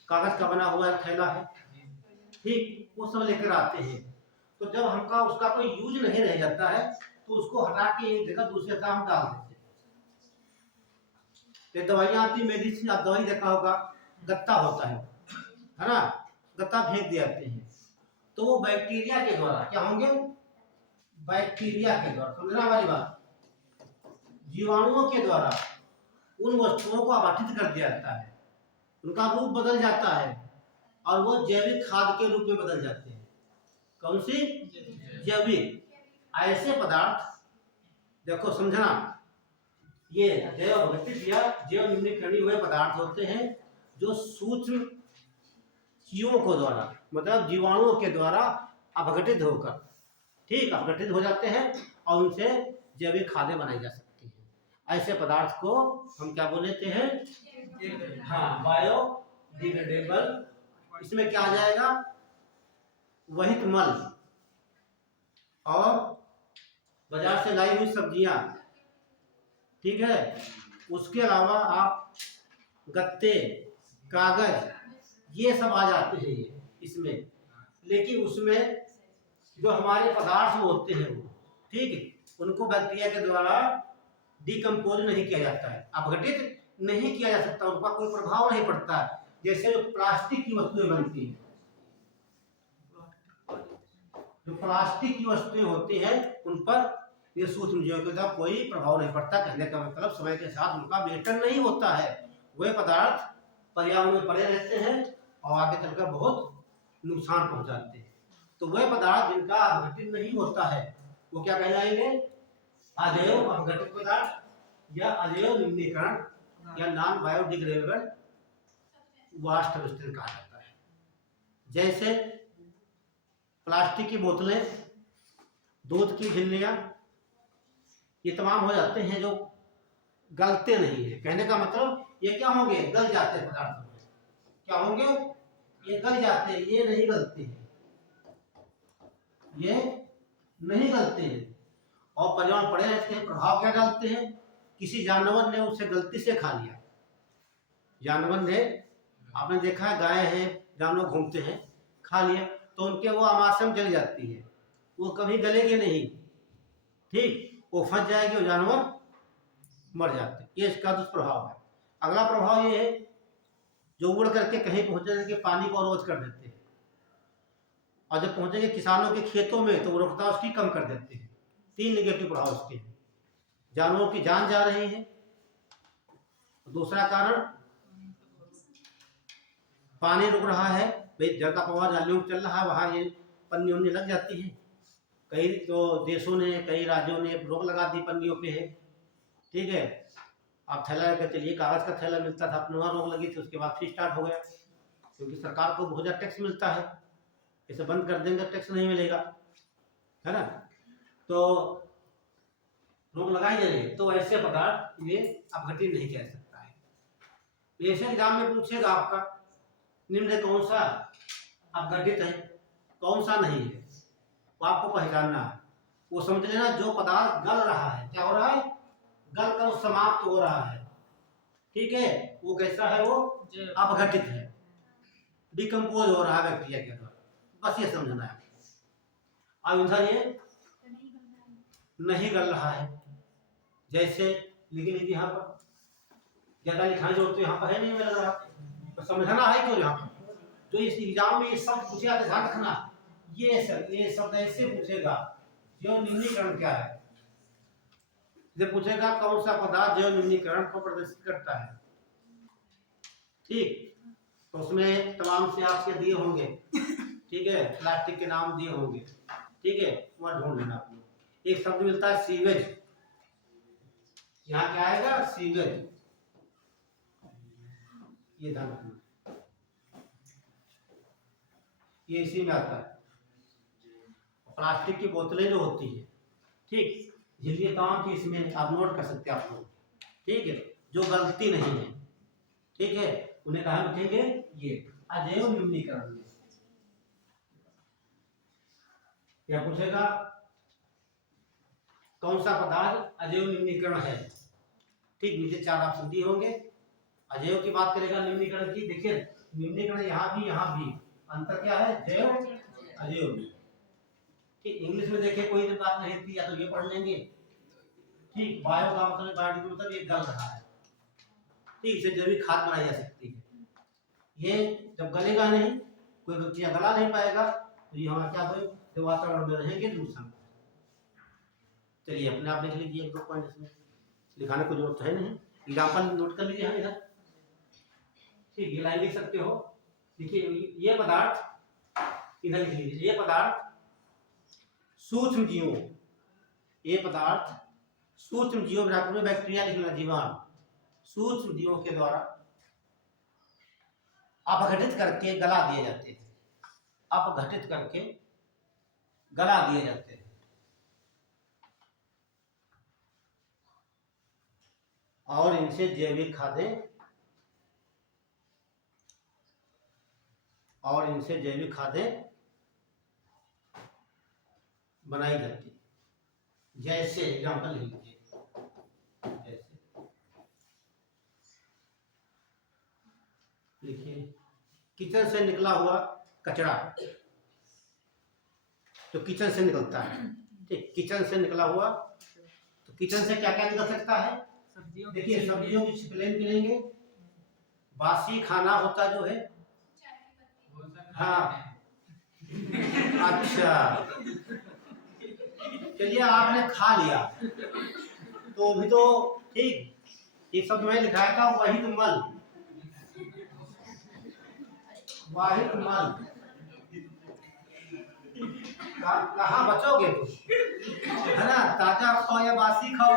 कागज का बना हुआ थैला है, ठीक, वो सब लेकर आते हैं। तो जब हमका उसका कोई यूज नहीं रह जाता है तो उसको हटा के एक जगह दूसरी जगह हम डाल देते हैं। तो दवाइयाँ आती, मेडिसिन, आप दवाई देखा होगा, गत्ता होता है ना, गत्ता फेंक देते हैं। तो वो बैक्टीरिया के द्वारा क्या होंगे, बैक्टीरिया के द्वारा, समझना हमारी बात, जीवाणुओं के द्वारा उन वस्तुओं को अपघटित कर दिया जाता है, उनका रूप बदल जाता है और वो जैविक खाद के रूप में बदल जाते हैं। कौन सी? जैविक। ऐसे पदार्थ, देखो समझना, ये जैव अपघटित या जैव निम्नीकरणी हुए पदार्थ होते हैं जो सूक्ष्म जीवों को द्वारा, मतलब जीवाणुओं के द्वारा अपघटित होकर, ठीक, अपघटित हो जाते हैं और उनसे जैविक खादें बनाई जा सकती हैं। ऐसे पदार्थ को हम क्या बोल लेते हैं? हाँ, बायोडिग्रेडेबल। इसमें क्या आ जाएगा? वहित मल और बाजार से लाई हुई सब्जियां, ठीक है, उसके अलावा आप गत्ते, कागज, ये सब आ जाते हैं ये इसमें। लेकिन उसमें जो हमारे पदार्थ होते हैं वो, ठीक, उनको बैक्टीरिया के द्वारा डिकम्पोज नहीं किया जाता है, अपघटित नहीं किया जा सकता, उनका कोई प्रभाव नहीं पड़ता। जैसे जो प्लास्टिक की वस्तुएं बनती हैं, जो प्लास्टिक की वस्तुएं होती हैं उन पर ये सूक्ष्म जीवों का कोई प्रभाव नहीं पड़ता। कहने का मतलब समय के साथ उनका विघटन नहीं होता है, वे पदार्थ पर्यावरण में पड़े रहते हैं और आगे चलकर बहुत नुकसान पहुंचाते हैं। तो वे पदार्थ जिनका अपघटित नहीं होता है वो क्या कहलाएंगे? अजैव अपघटित पदार्थ या अजैव निम्नीकरण या नॉन बायोडिग्रेडेबल वाष्प मिश्रण कहा जाता है। जैसे प्लास्टिक की बोतलें, दूध की झिल्लियां, ये तमाम हो जाते हैं जो गलते नहीं है। कहने का मतलब ये क्या होंगे? गल जाते हैं पदार्थ में। क्या होंगे? ये गल जाते हैं, ये नहीं गलते हैं, ये नहीं गलते हैं और पर्यावरण पड़े रहते हैं। प्रभाव क्या डालते हैं? किसी जानवर ने उसे गलती से खा लिया, जानवर ने, आपने देखा है गाय है, जानवर घूमते हैं, खा लिया तो उनके वो आमाशय में चली जाती है, वो कभी गलेगी नहीं, ठीक, वो फंस जाएगी, वो जानवर मर जाते हैं। ये इसका दुष्प्रभाव है। अगला प्रभाव ये है जो उड़ करके कहीं पहुंचे के पानी को अवरोध कर देते हैं और जब पहुंचेंगे किसानों के खेतों में तो उर्वरकता उसकी कम कर देते हैं। 3 नेगेटिव प्रभाव उसके हैं। जानवरों की जान जा रही है। दूसरा कारण पानी रुक रहा है, भाई जल का प्रवाह नालियों में चल रहा है, वहाँ ये पन्नी उन्नी लग जाती है। कई तो देशों ने, कई राज्यों ने रोक लगा दी पन्नियों पे है, ठीक है। आप थैला लेकर चलिए, कागज का थैला मिलता था, अपने वहाँ रोक लगी थी, उसके बाद फिर स्टार्ट हो गया क्योंकि सरकार को बहुत ज़्यादा टैक्स मिलता है। इसे बंद कर देंगे टैक्स नहीं मिलेगा, है ना। तो रोक लगाई जाए तो ऐसे पदार्थ ये अपघटित नहीं कह सकता है। ऐसे एग्जाम में पूछेगा आपका निम्न कौन सा अपघटित है, कौन सा नहीं है, वो आपको पहचानना है। वो समझ लेना जो पदार्थ गल रहा है, क्या हो रहा है? गल कर समाप्त हो रहा है, ठीक है, वो कैसा है? वो अपघटित है, डिकम्पोज हो रहा है बैक्टीरिया के द्वारा, बस ये समझना है। अब इधर ये नहीं गल रहा है, जैसे लिख लीजिए यहाँ पर, ज्यादा लिखाई जो यहाँ पर है नहीं मिल रहा, तो समझना है क्यों यहाँ पर। जो इस एग्जाम में ये सब पूछेगा तो ध्यान रखना, ये शब्द ऐसे पूछेगा जो निम्नीकरण क्या है। जब पूछेगा कौन सा पदार्थ जो निम्नीकरण को प्रदर्शित करता है, ठीक, तो उसमें तमाम से आपके दिए होंगे, ठीक है, प्लास्टिक के नाम दिए होंगे, ठीक है, वह ढूंढ लेना आप लोग। एक शब्द मिलता है सीवेज, यहाँ क्या आएगा? सीवेज, ये ध्यान रखना, ये इसी में आता है। प्लास्टिक की बोतलें जो होती है, ठीक, झिल्ली तमाम की इसमें आप नोट कर सकते हैं आप लोग, ठीक है, जो गलती नहीं है, ठीक है, उन्हें कहा लिखेंगे ये अजैव निम्नीकरण। क्या पूछेगा? कौन सा पदार्थ अजैव निम्नीकरण है, ठीक, नीचे 4 ऑप्शन दिए होंगे। अजैव की बात करेगा निम्नीकरण की, देखिए निम्नीकरण यहाँ भी, अंतर क्या है? जैव अजैव, ठीक। इंग्लिश में देखिए कोई भी बात नहीं थी, या तो ये पढ़ लेंगे, ठीक, बायो का मतलब, बायो मतलब ये गल रहा है, ठीक, इसे जैविक खाद बनाई जा सकती है। ये जब गलेगा नहीं, कोई बच्चा गला नहीं पाएगा, तो ये हमारा क्या होगा? जो वातावरण में रहेंगे दूषण। चलिए अपने आप लिख लीजिए 1-2 पॉइंट, इसमें लिखाने की जरूरत है नहीं, एग्जाम्पल नोट कर लीजिए हम इधर, ठीक, ये लाइन लिख सकते हो। देखिए ये पदार्थ इधर लिख लीजिए, ये पदार्थ सूक्ष्म जीवों, ये पदार्थ सूक्ष्म जीवों में बैक्टीरिया लिखना, जीवाणु, सूक्ष्म जीवों के द्वारा अपघटित करके गला दिए जाते हैं, अपघटित करके गला दिए जाते हैं। और इनसे जैविक खादें बनाई जाती है। जैसे एग्जाम्पल लीजिए, जैसे लिखिए किचन से निकला हुआ कचरा, तो किचन से निकलता है, ठीक, किचन से निकला हुआ, तो किचन से क्या क्या निकल सकता है? देखिए सब्जियों की छिलके निकलेंगे, बासी खाना होता जो है, हाँ अच्छा, चलिए आपने खा लिया तो भी तो ठीक। एक शब्द मैं लिखाया था वही मल, वाहिद मल। कहाँ बचोगे तुम, है ना? ताजा खाओ या बासी खाओ।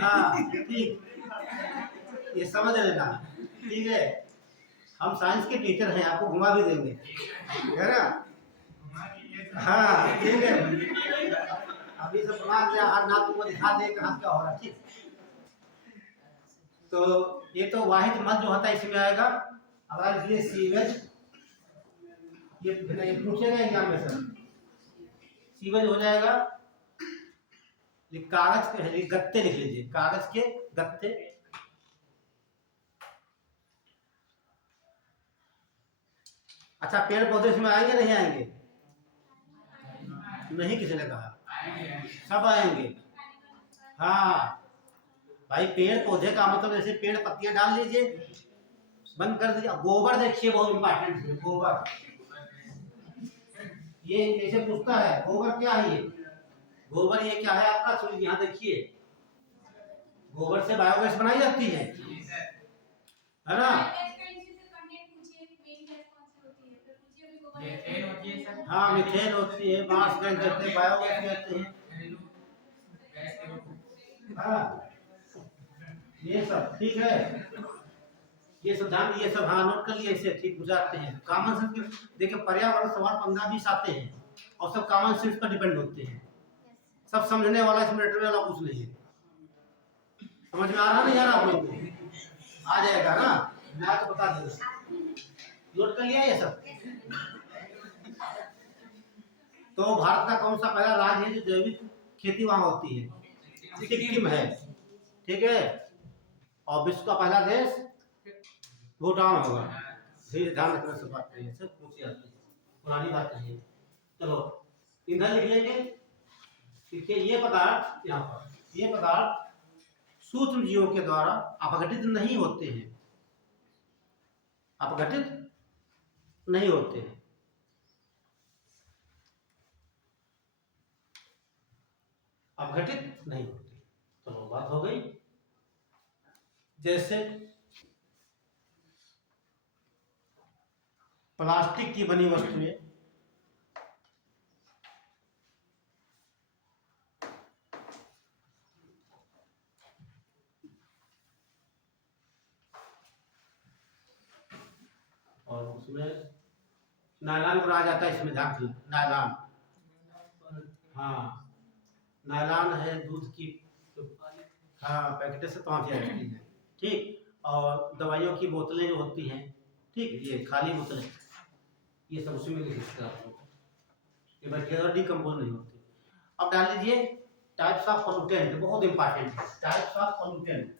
हाँ ठीक, ये समझ लेना, ठीक है। हम साइंस के टीचर हैं, आपको घुमा भी देंगे, है ना? हाँ ठीक है, अभी सब बना दिया, आज ना तुमको दिखा दे कहाँ क्या हो रहा है, ठीक। तो ये तो वाहिद मल जो होता है इसमें आएगा। अब आज ये सीवेज, ये पूछेगा एग्जाम में सर, सीवेज हो जाएगा। कागज के गत्ते लिख लीजिए, कागज के गत्ते। अच्छा, पेड़ पौधे इसमें आएंगे नहीं आएंगे? नहीं, किसी ने कहा, सब आएंगे। हाँ भाई, पेड़ पौधे का मतलब जैसे पेड़ पत्तियां डाल लीजिए, बंद कर दीजिए। गोबर देखिए, बहुत इंपॉर्टेंट है गोबर। ये जैसे पूछता है गोबर क्या है, ये गोबर ये क्या है आपका, सुनिए यहाँ देखिए, गोबर से बायोगैस बनाई जाती है ना? हाँ, मीथेन होती है, बांस गैस कहते हैं, बायोगैस कहते हैं। हाँ ये सब ठीक है, ये सब ध्यान, ये सब हाँ नोट कर लिए, इसे ठीक बुझाते हैं। कॉमन सेंस के देखिए, पर्यावरण सवाल 15-20 आते हैं और सब कॉमन सेंस पर डिपेंड होते हैं। सब समझने वाला, इसमें रटने वाला कुछ नहीं है। समझ में आ रहा नहीं आ रहा आप लोगों को? आ जाएगा ना, मैं तो बता दूंगा। नोट कर लिया ये सब? तो भारत का कौन सा पहला राज्य है जो जैविक खेती वहां होती है? सिक्किम है, ठीक है। और विश्व का पहला देश भूटान होगा। फिर ध्यान रखना, सब बात नहीं है, सब पूछी जाती है, पुरानी बात नहीं है। चलो ईंधन लिख लेंगे। देखिए ये पदार्थ, यहाँ पर ये पदार्थ सूक्ष्म जीवों के द्वारा अपघटित नहीं होते हैं, अपघटित नहीं होते हैं। अपघटित नहीं होते। चलो बात हो गई। जैसे प्लास्टिक की बनी वस्तुएं, और उसमें नायलॉन को आ जाता है, इसमें ध्यान रखना, नायलॉन। हाँ नायलॉन है, दूध की, हाँ पैकेट से पहुंच जाती है, ठीक। और दवाइयों की बोतलें जो होती हैं, ठीक, ये खाली बोतलें, ये सब उसी में लिखते हैं आप लोग, ये बैक्टीरिया डिकम्पोज नहीं होती। अब डाल लीजिए टाइप्स ऑफ पोल्यूटेंट, बहुत इंपॉर्टेंट है types of pollutant.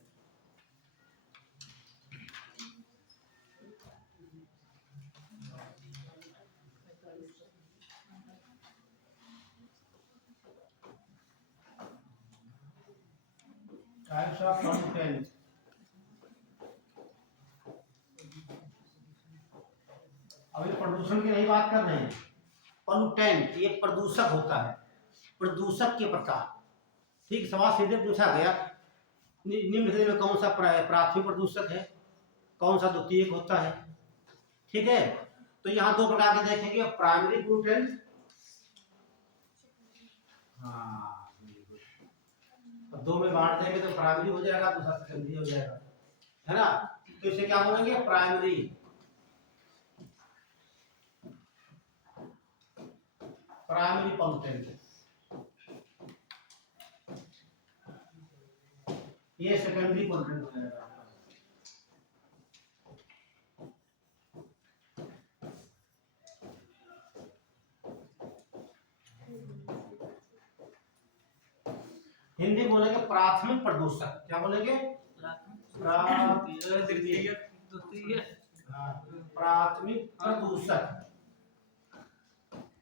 Types of pollutant, अभी प्रदूषण की नहीं बात कर रहे हैं। पोल्यूटेंट ये प्रदूषक होता है, प्रदूषक के प्रकार, ठीक। सवाल सीधे पूछा गया, निम्न में कौन सा प्राथमिक प्रदूषक है, कौन सा द्वितीयक होता है, ठीक है। तो यहाँ दो प्रकार के देखेंगे, प्राइमरी पोल्यूटेंट, हाँ दो में बांट देंगे तो प्राइमरी हो जाएगा, दूसरा सेकेंडरी हो जाएगा, है ना? तो इसे क्या बोलेंगे, प्राइमरी, प्राइमरी पोल्यूटेंट। ये सेकेंडरी पोल्यूटेंट हो जाएगा। हिंदी बोलेंगे प्राथमिक प्रदूषक, क्या बोलेंगे? प्राथमिक प्रदूषक,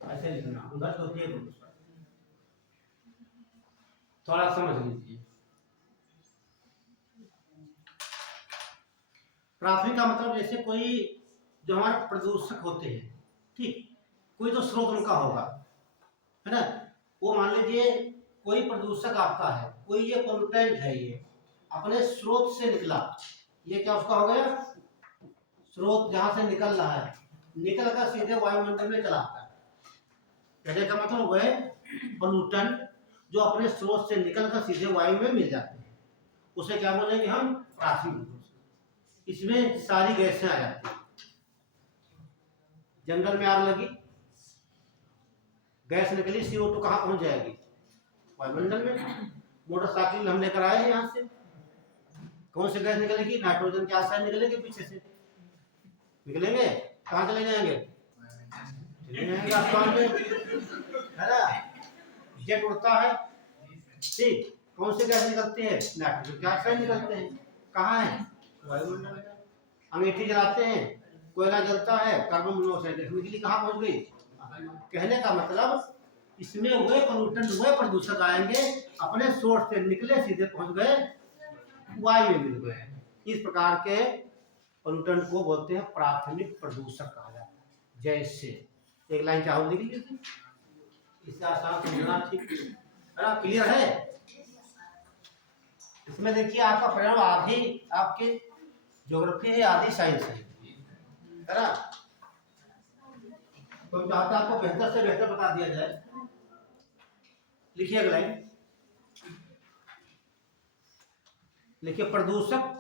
ऐसे लिखना, उधर द्वितीय प्रदूषक, थोड़ा समझ लीजिए। प्राथमिक का मतलब जैसे कोई जो हमारे प्रदूषक होते हैं, ठीक, कोई तो स्रोत उनका होगा, है ना। वो मान लीजिए कोई प्रदूषक आता है, कोई ये पोल्यूटेंट है, ये अपने स्रोत से निकला, ये क्या उसका हो गया स्रोत, जहां से निकल रहा है, निकल कर सीधे वायुमंडल में चला आता है। कहने का मतलब वह पोल्यूटेंट जो अपने स्रोत से निकल कर सीधे वायु में मिल जाते हैं, उसे क्या बोलेंगे हम, प्राथमिक प्रदूषक। इसमें सारी गैसें आ जाती हैं। जंगल में आग लगी, गैस निकली, CO2 कहाँ पहुंच जाएगी, वायुमंडल में। मोटरसाइकिल हम लेकर आए हैं यहाँ से, कौन से गैस निकलेगी, नाइट्रोजन के ऑक्साइड निकलेंगे, पीछे से निकलेंगे, कहाँ चले जाएंगे, चले जाएंगे आसमान में, है ना। जेट उड़ता है, ठीक, कौन से गैस निकलते हैं, नाइट्रोजन के ऑक्साइड निकलते हैं, कहाँ है, वायुमंडल में। अंगीठी जलाते हैं, कोयला जलता है, कार्बन मोनोऑक्साइड निकली, कहाँ पहुंच गई। कहने का मतलब इसमें वे पोल्यूटेंट, वे प्रदूषक आएंगे अपने सोर्स से निकले, सीधे पहुंच गए वायु में मिल गए। इस प्रकार के पोल्यूटेंट को बोलते हैं प्राथमिक प्रदूषक कहा जाता है। जैसे एक लाइन चाहो लिख लीजिए, इससे आसान समझना, ठीक है ना, क्लियर है। इसमें देखिए आपका पर्यावरण आधी आपके ज्योग्राफी है, आधी साइंस है ना। तो चाहता आपको बेहतर से बेहतर बता दिया जाए। लिखिए अगला लाइन, लिखिए प्रदूषक,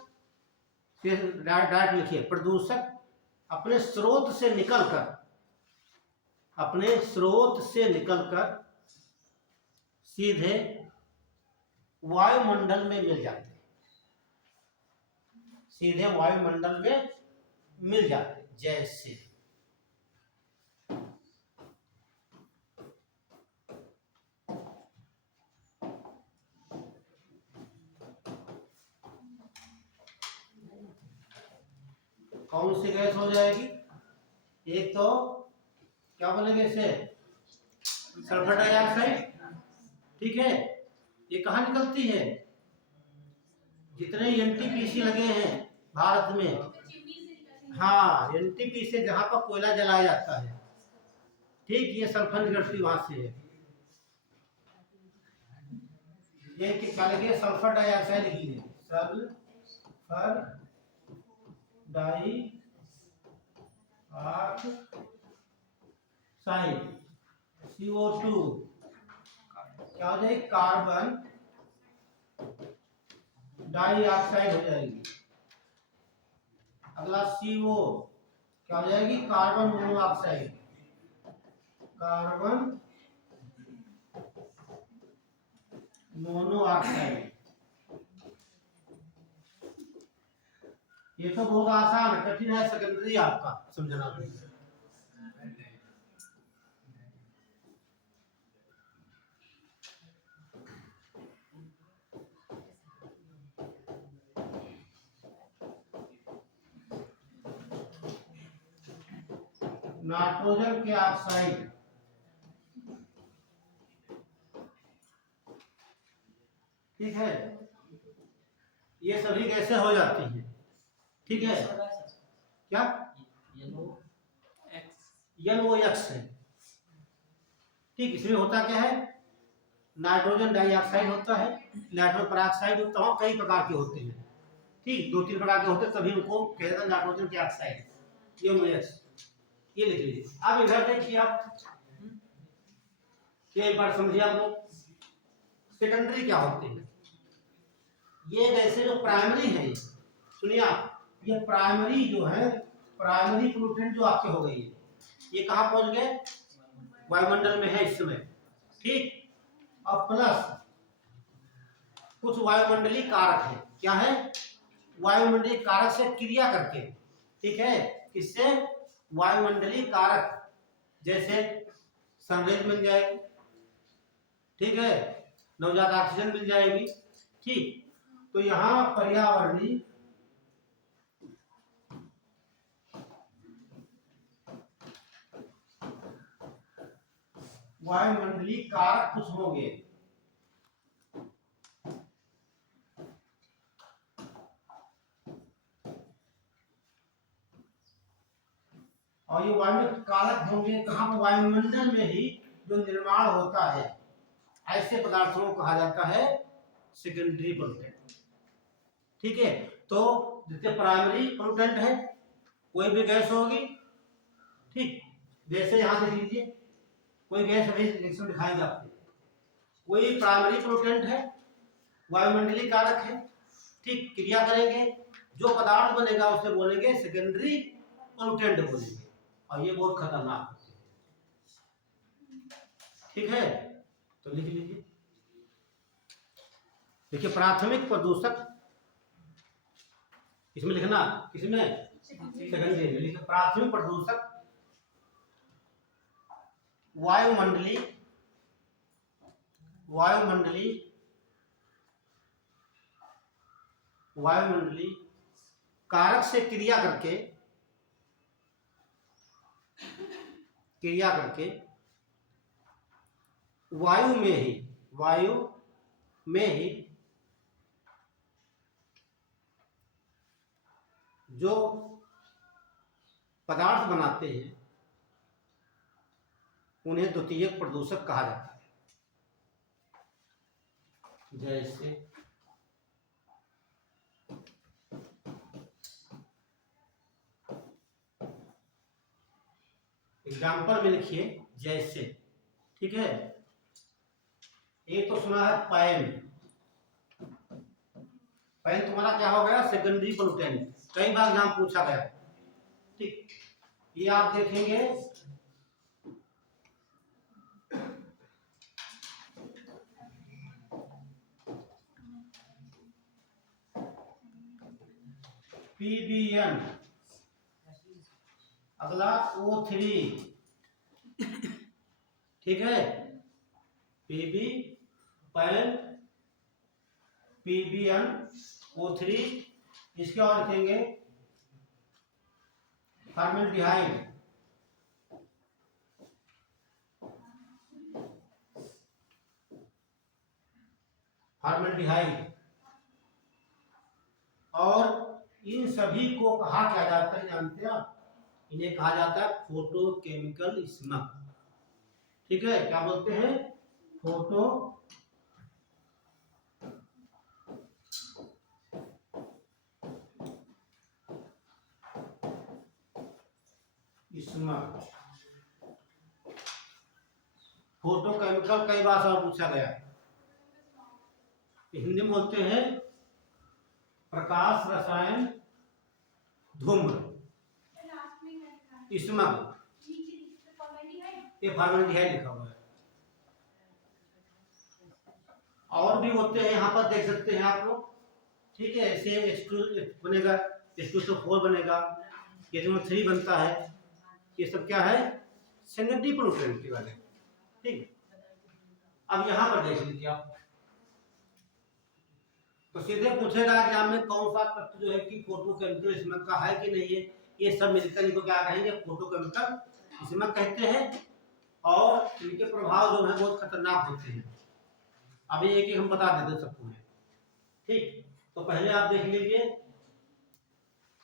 डायरेक्ट लिखिए, प्रदूषक अपने स्रोत से निकलकर, अपने स्रोत से निकलकर सीधे वायुमंडल में मिल जाते हैं, सीधे वायुमंडल में मिल जाते हैं। जैसे कौन सी गैस हो जाएगी, एक तो क्या बोलेंगे इसे, सल्फर डाइऑक्साइड, ठीक है। ये कहाँ निकलती है, जितने NTPC लगे हैं भारत में, हाँ NTPC से जहां पर कोयला जलाया जाता है, ठीक, ये सल्फर निकलती वहां से है। ये क्या लिखिए, सल्फर डाइऑक्साइड लिखिए, सल्फर डाइऑक्साइड, CO2 क्या हो जाएगी, कार्बन डाइऑक्साइड हो जाएगी। अगला CO क्या हो जाएगी, कार्बन मोनोऑक्साइड, कार्बन मोनोऑक्साइड। ये तो बहुत आसान है, कठिन है सेकेंडरी आपका समझना। नाइट्रोजन के ऑक्साइड, ठीक है, ये सभी कैसे हो जाती हैं, ठीक है। क्या NOx है, ठीक। इसमें होता क्या है, नाइट्रोजन डाइऑक्साइड होता है, नाइट्रोजन पेरोक्साइड होता है, कई प्रकार के होते हैं, ठीक, 2-3 प्रकार के होते हैं, तभी उनको कहते हैं नाइट्रोजन के ऑक्साइड, NOx। ये लिख लीजिए। अब इधर देखिए आप, ये एक बार समझिए आप लोग, सेकेंडरी क्या होते हैं। ये वैसे जो प्राइमरी है, सुनिए आप, ये प्राइमरी जो है, प्राइमरी पोल्यूटेंट जो आपके हो गई है, ये कहाँ पहुंच गए, वायुमंडल में है इस समय, ठीक। और प्लस कुछ वायुमंडलीय कारक है, क्या है, वायुमंडलीय कारक से क्रिया करके, ठीक है, किससे, वायुमंडलीय कारक, जैसे सनरेज मिल जाएगी, ठीक है, नवजात ऑक्सीजन मिल जाएगी, ठीक। तो यहां पर्यावरणीय वायुमंडलीय कारक कुछ होंगे, और और ये वायु कारक होंगे कहाँ पर? वायुमंडल में ही जो निर्माण होता है ऐसे पदार्थों को कहा जाता है सेकेंडरी पोल्यूटेंट। ठीक है, तो जैसे प्राइमरी पोल्यूटेंट है कोई भी गैस होगी, ठीक, जैसे यहां देख लीजिए कोई गैस अभी रिएक्शन दिखाएगा आपको, कोई प्राइमरी पोल्यूटेंट है, वायुमंडलीय कारक है, ठीक, क्रिया करेंगे, जो पदार्थ बनेगा उसे बोलेंगे सेकेंडरी पोल्यूटेंट बोलेंगे, और ये बहुत खतरनाक होते हैं। ठीक है, तो लिख लीजिए। देखिए प्राथमिक प्रदूषक, इसमें लिखना, किसमें? सेकेंडरी में लिखिए। प्राथमिक प्रदूषक वायुमंडलीय कारक से क्रिया करके वायु में ही जो पदार्थ बनाते हैं उन्हें द्वितीयक प्रदूषक कहा जाता है। जैसे एग्जाम्पल में लिखिए, जैसे, ठीक है, एक तो सुना है पैन तुम्हारा क्या हो गया? सेकेंडरी पोल्यूटेंट, कई बार नाम पूछा गया, ठीक, ये आप देखेंगे PBN, अगला O3, ठीक है, PBN O3, इसके और लिखेंगे फॉर्मेल्डिहाइड, और इन सभी को कहा क्या जाता है जानते हैं आप? इन्हें कहा जाता है फोटोकेमिकल स्मग। ठीक है, क्या बोलते हैं? फोटो स्मग, फोटोकेमिकल कई बार सवाल पूछा गया। हिंदी में बोलते हैं प्रकाश रसायन धूम्र स्मग, ये फॉर्मेल्डिहाइड लिखा हुआ है। और भी होते हैं, यहाँ पर देख सकते हैं आप लोग, ठीक है, ऐसे H2 बनेगा, H2SO4 बनेगा, H3 बनता है, ये सब क्या है? सेकेंडरी पोल्यूटेंट के वाले, ठीक। अब यहाँ पर देख लीजिए आप, तो सीधे पूछेगा एग्जाम में कौन सा तत्व जो है कि फोटोकेमिकल स्मग का है कि नहीं है, ये सब मिलकर इनको क्या कहेंगे? फोटोकेमिकल स्मग कहते हैं, और इनके प्रभाव जो है बहुत खतरनाक होते हैं। अभी एक एक हम बता देते सबको, ठीक। तो पहले आप देख लीजिए,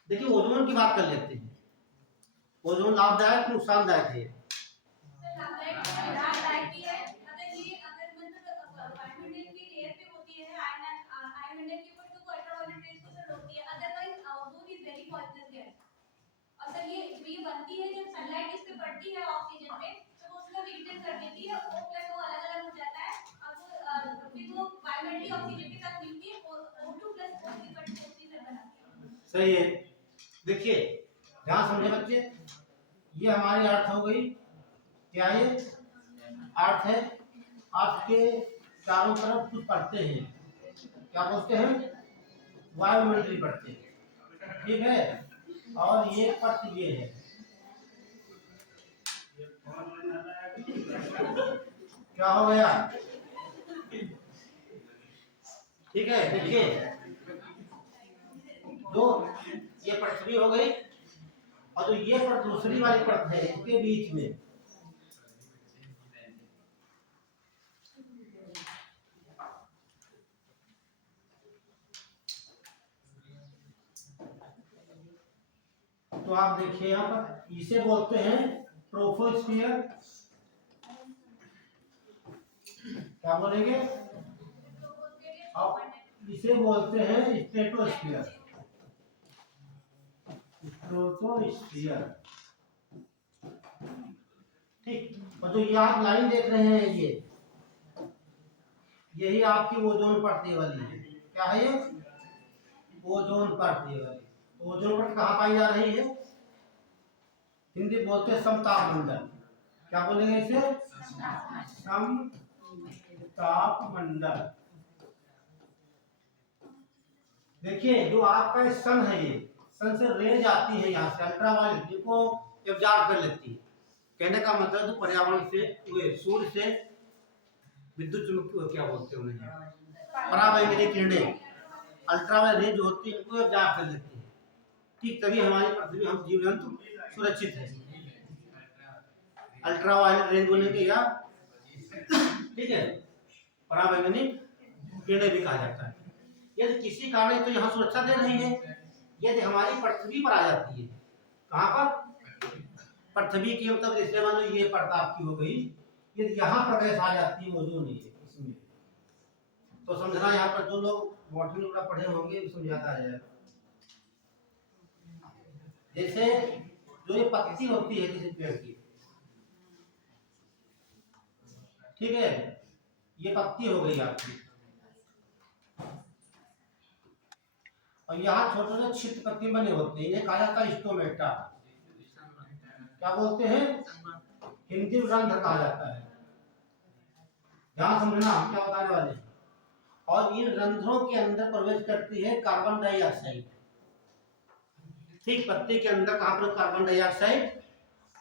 देखिए ओजोन की बात कर लेते हैं। ओजोन लाभदायक नुकसानदायक है? ये बनती है जब सनलाइट इस पे पड़ती है ऑक्सीजन पे, तो वो उसको रिएक्ट कर देती है, O प्लस O अलग अलग हो जाता है, अब फिर वो बायोमेट्रिक ऑक्सीजन के साथ मिलती है, O2 प्लस O बनाती है। सही है। देखिए ध्यान समझे बच्चे, ये हमारी अर्थ हो गई, क्या ये अर्थ है? अर्थ के चारों तरफ कुछ पढ़ते हैं, क्या बोलते हैं? वायुमंडलीय पढ़ते हैं, ठीक है, और ये पथ ये है, क्या हो गया? ठीक है, देखिए जो ये पृथ्वी हो गई, और जो ये पर दूसरी वाली परत है इसके बीच में तो आप देखिए यहाँ पर इसे बोलते हैं ट्रोपोस्फियर, क्या बोलेंगे, अब इसे बोलते हैं स्ट्रेटोस्फियर, स्ट्रेटोस्फियर। ठीक, और जो ये आप लाइन देख रहे हैं यही आपकी ओजोन परत वाली है। क्या है ये? ओजोन परत वाली। ओजोन परत कहाँ पाई जा रही है? हिंदी बोलते हैं समताप मंडल। क्या बोलेंगे इसे? समताप मंडल। देखिए जो आपका सन है, ये सन से रेज आती है यहाँ से अल्ट्रावायलेट, जिनको एब्जॉर्ब कर लेती है। कहने का मतलब तो पर्यावरण से, सूर्य से विद्युत चुम्बकीय, क्या बोलते हैं उन्हें, पराबैंगनी किरणें, अल्ट्रावायलेट रेज होती है, इनको एब्जॉर्ब कर लेती है। ठीक, तभी हमारी पृथ्वी, हम जीव जंतु सुरक्षित है। अल्ट्रावायलेट रेंज बोलने के या ठीक है पराबैंगनी किरणें भी कहा जाता है। यदि किसी कारण तो यहाँ सुरक्षा दे रही है, यदि हमारी पृथ्वी पर आ जाती है, कहाँ पर? पृथ्वी की, मतलब जैसे मान लो ये परत आपकी हो गई, यदि यहाँ पर गैस आ जाती है, ओजोन नहीं है इसमें, तो समझना यहाँ पर जो लोग बॉटनी में पढ़े होंगे उसमें याद आ जाएगा। जैसे जो ये पत्ती होती है किसी पेड़ की, ठीक है, ये पत्ती हो गई आपकी, और यहाँ छोटे छोटे छिद्र पत्ती बने होते हैं, इन्हें कहा जाता है स्टोमेटा। क्या बोलते हैं? हिंदी में रंध्र कहा जाता है। ध्यान समझना हम क्या बताने वाले हैं। और इन रंध्रों के अंदर प्रवेश करती है कार्बन डाइऑक्साइड। ठीक, पत्ती के अंदर कहाँ पर? कार्बन डाइऑक्साइड,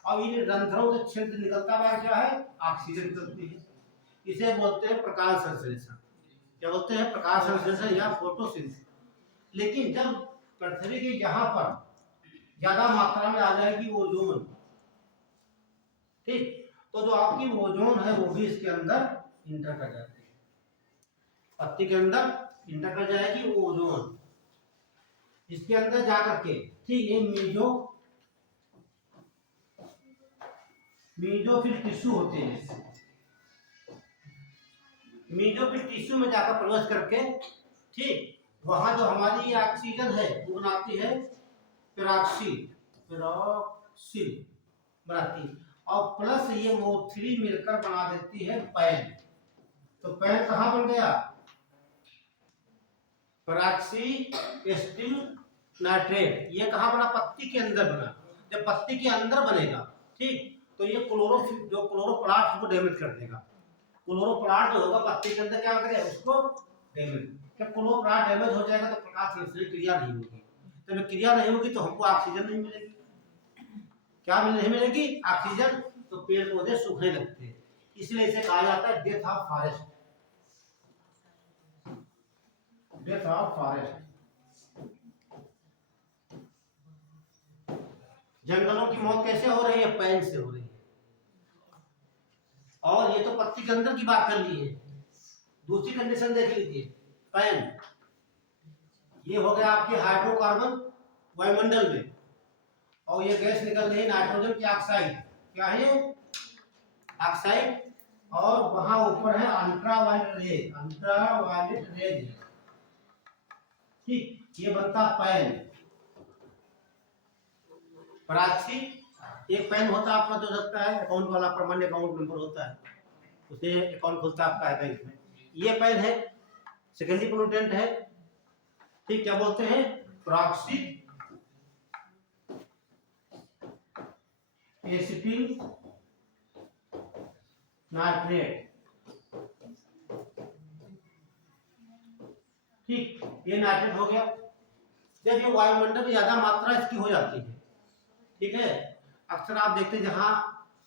और इन रंध्रों से छिद्र निकलता हुआ क्या है? ऑक्सीजन निकलती है। इसे बोलते हैं प्रकाश संश्लेषण। क्या बोलते हैं? प्रकाश संश्लेषण या फोटोसिंथेसिस। लेकिन जब पृथ्वी के यहाँ पर ज्यादा मात्रा में आ जाएगी ओजोन, ठीक, तो जो आपकी ओजोन है वो भी इसके अंदर इंटर कर जाती है, पत्ती के अंदर इंटर कर जाएगी ओजोन इसके अंदर जाकर के। ठीक, ये मीजोफिल टिश्यू होते हैं, मीजोफिल टिश्यू में जाकर प्रवेश करके, ठीक, वहां जो हमारी ऑक्सीजन है वो बनाती है पेरोक्सिल बनाती है, और प्लस ये O3 मिलकर बना देती है पैन। तो पैन कहाँ बन गया? Peroxy nitrate. ये कहाँ बना? पत्ती के अंदर बना। जब पत्ती के अंदर बनेगा, ठीक, तो ये क्लोरोप्लास्ट को डैमेज कर देगा। क्लोरोप्लास्ट जो होगा पत्ती के अंदर क्या करेगा? उसको डैमेज। जब क्लोरोप्लास्ट डैमेज हो जाएगा तो प्रकाश संश्लेषण क्रिया नहीं होगी। जब क्रिया नहीं होगी तो हमको ऑक्सीजन नहीं मिलेगी। क्या नहीं मिलेगी? ऑक्सीजन। तो पेड़ पौधे सूखने लगते हैं, इसलिए इसे कहा जाता है death of forest. Death of forest. जंगलों की मौत कैसे हो रही है? पैन से हो रही है। और ये तो पत्ती के अंदर की बात कर ली है, दूसरी कंडीशन देख लीजिए। पैन, ये हो गया आपके हाइड्रोकार्बन वायुमंडल में, और ये गैस निकल रही है नाइट्रोजन की ऑक्साइड। क्या है ये? ऑक्साइड। और वहां ऊपर है अल्ट्रावायलेट रेज। ठीक, ये बनता पैन। पराक्षी एक पैन होता है आपका, जो सकता है अकाउंट वाला, परमानेंट अकाउंट नंबर होता है, उसे अकाउंट खुलता है आपका बैंक में। ये पैन है, सेकेंडरी पोल्यूटेंट है। ठीक, क्या बोलते हैं? Proxy acetyl nitrate. ठीक, ये नाइट्रेट हो गया। जब ये वायुमंडल में ज्यादा मात्रा इसकी हो जाती है, ठीक है, अक्सर आप देखते हैं जहां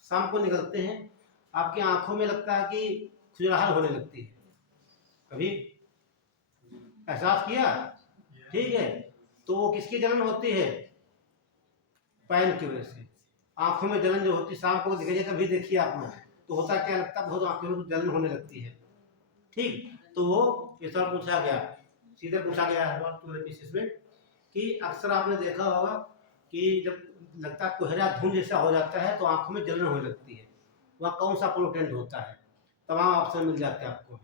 शाम को निकलते हैं, आपकी आंखों में लगता है कि खुजलाहट होने लगती है। कभी एहसास किया? ठीक है, तो वो किसकी जलन होती है? पैन की वजह से। आंखों में जलन जो होती है, शाम को दिखाइए, कभी देखिए आपने, तो होता क्या लगता है? बहुत आंखों में जलन होने लगती है। ठीक, तो वो ये सवाल पूछा गया, सीधे पूछा गया है कि अक्सर आपने देखा होगा कि जब लगता है कोहरा धुंध जैसा हो जाता है तो आंखों में जलन होने लगती है, वहाँ कौन सा पोल्यूटेंट होता है, तमाम ऑप्शन मिल जाते हैं आपको।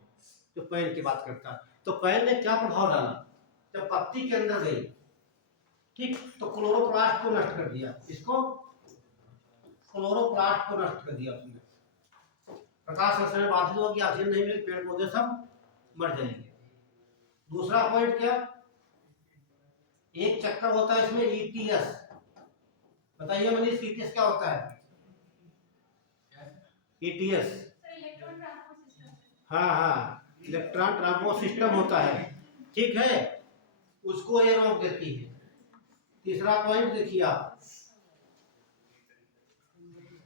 जो पैन की बात करता है, तो पैन ने क्या प्रभाव डाला, जब पत्ती के अंदर गई, ठीक, तो क्लोरोप्लास्ट को नष्ट कर दिया। इसको क्लोरोप्लास्ट को नष्ट कर दिया उसने। प्रकाश संश्लेषण में बाधित होगी, ऑक्सीजन नहीं मिलेगी, पेड़ पौधे सब मर जाएंगे। दूसरा पॉइंट क्या, एक चक्कर होता है इसमें ईटीएस, बताइए मनीष ईटीएस क्या होता है? ETS electron transport system. हाँ, इलेक्ट्रॉन ट्रांसपोर्ट सिस्टम होता है, ठीक है, उसको ये रोक देती है। तीसरा पॉइंट देखिए आप,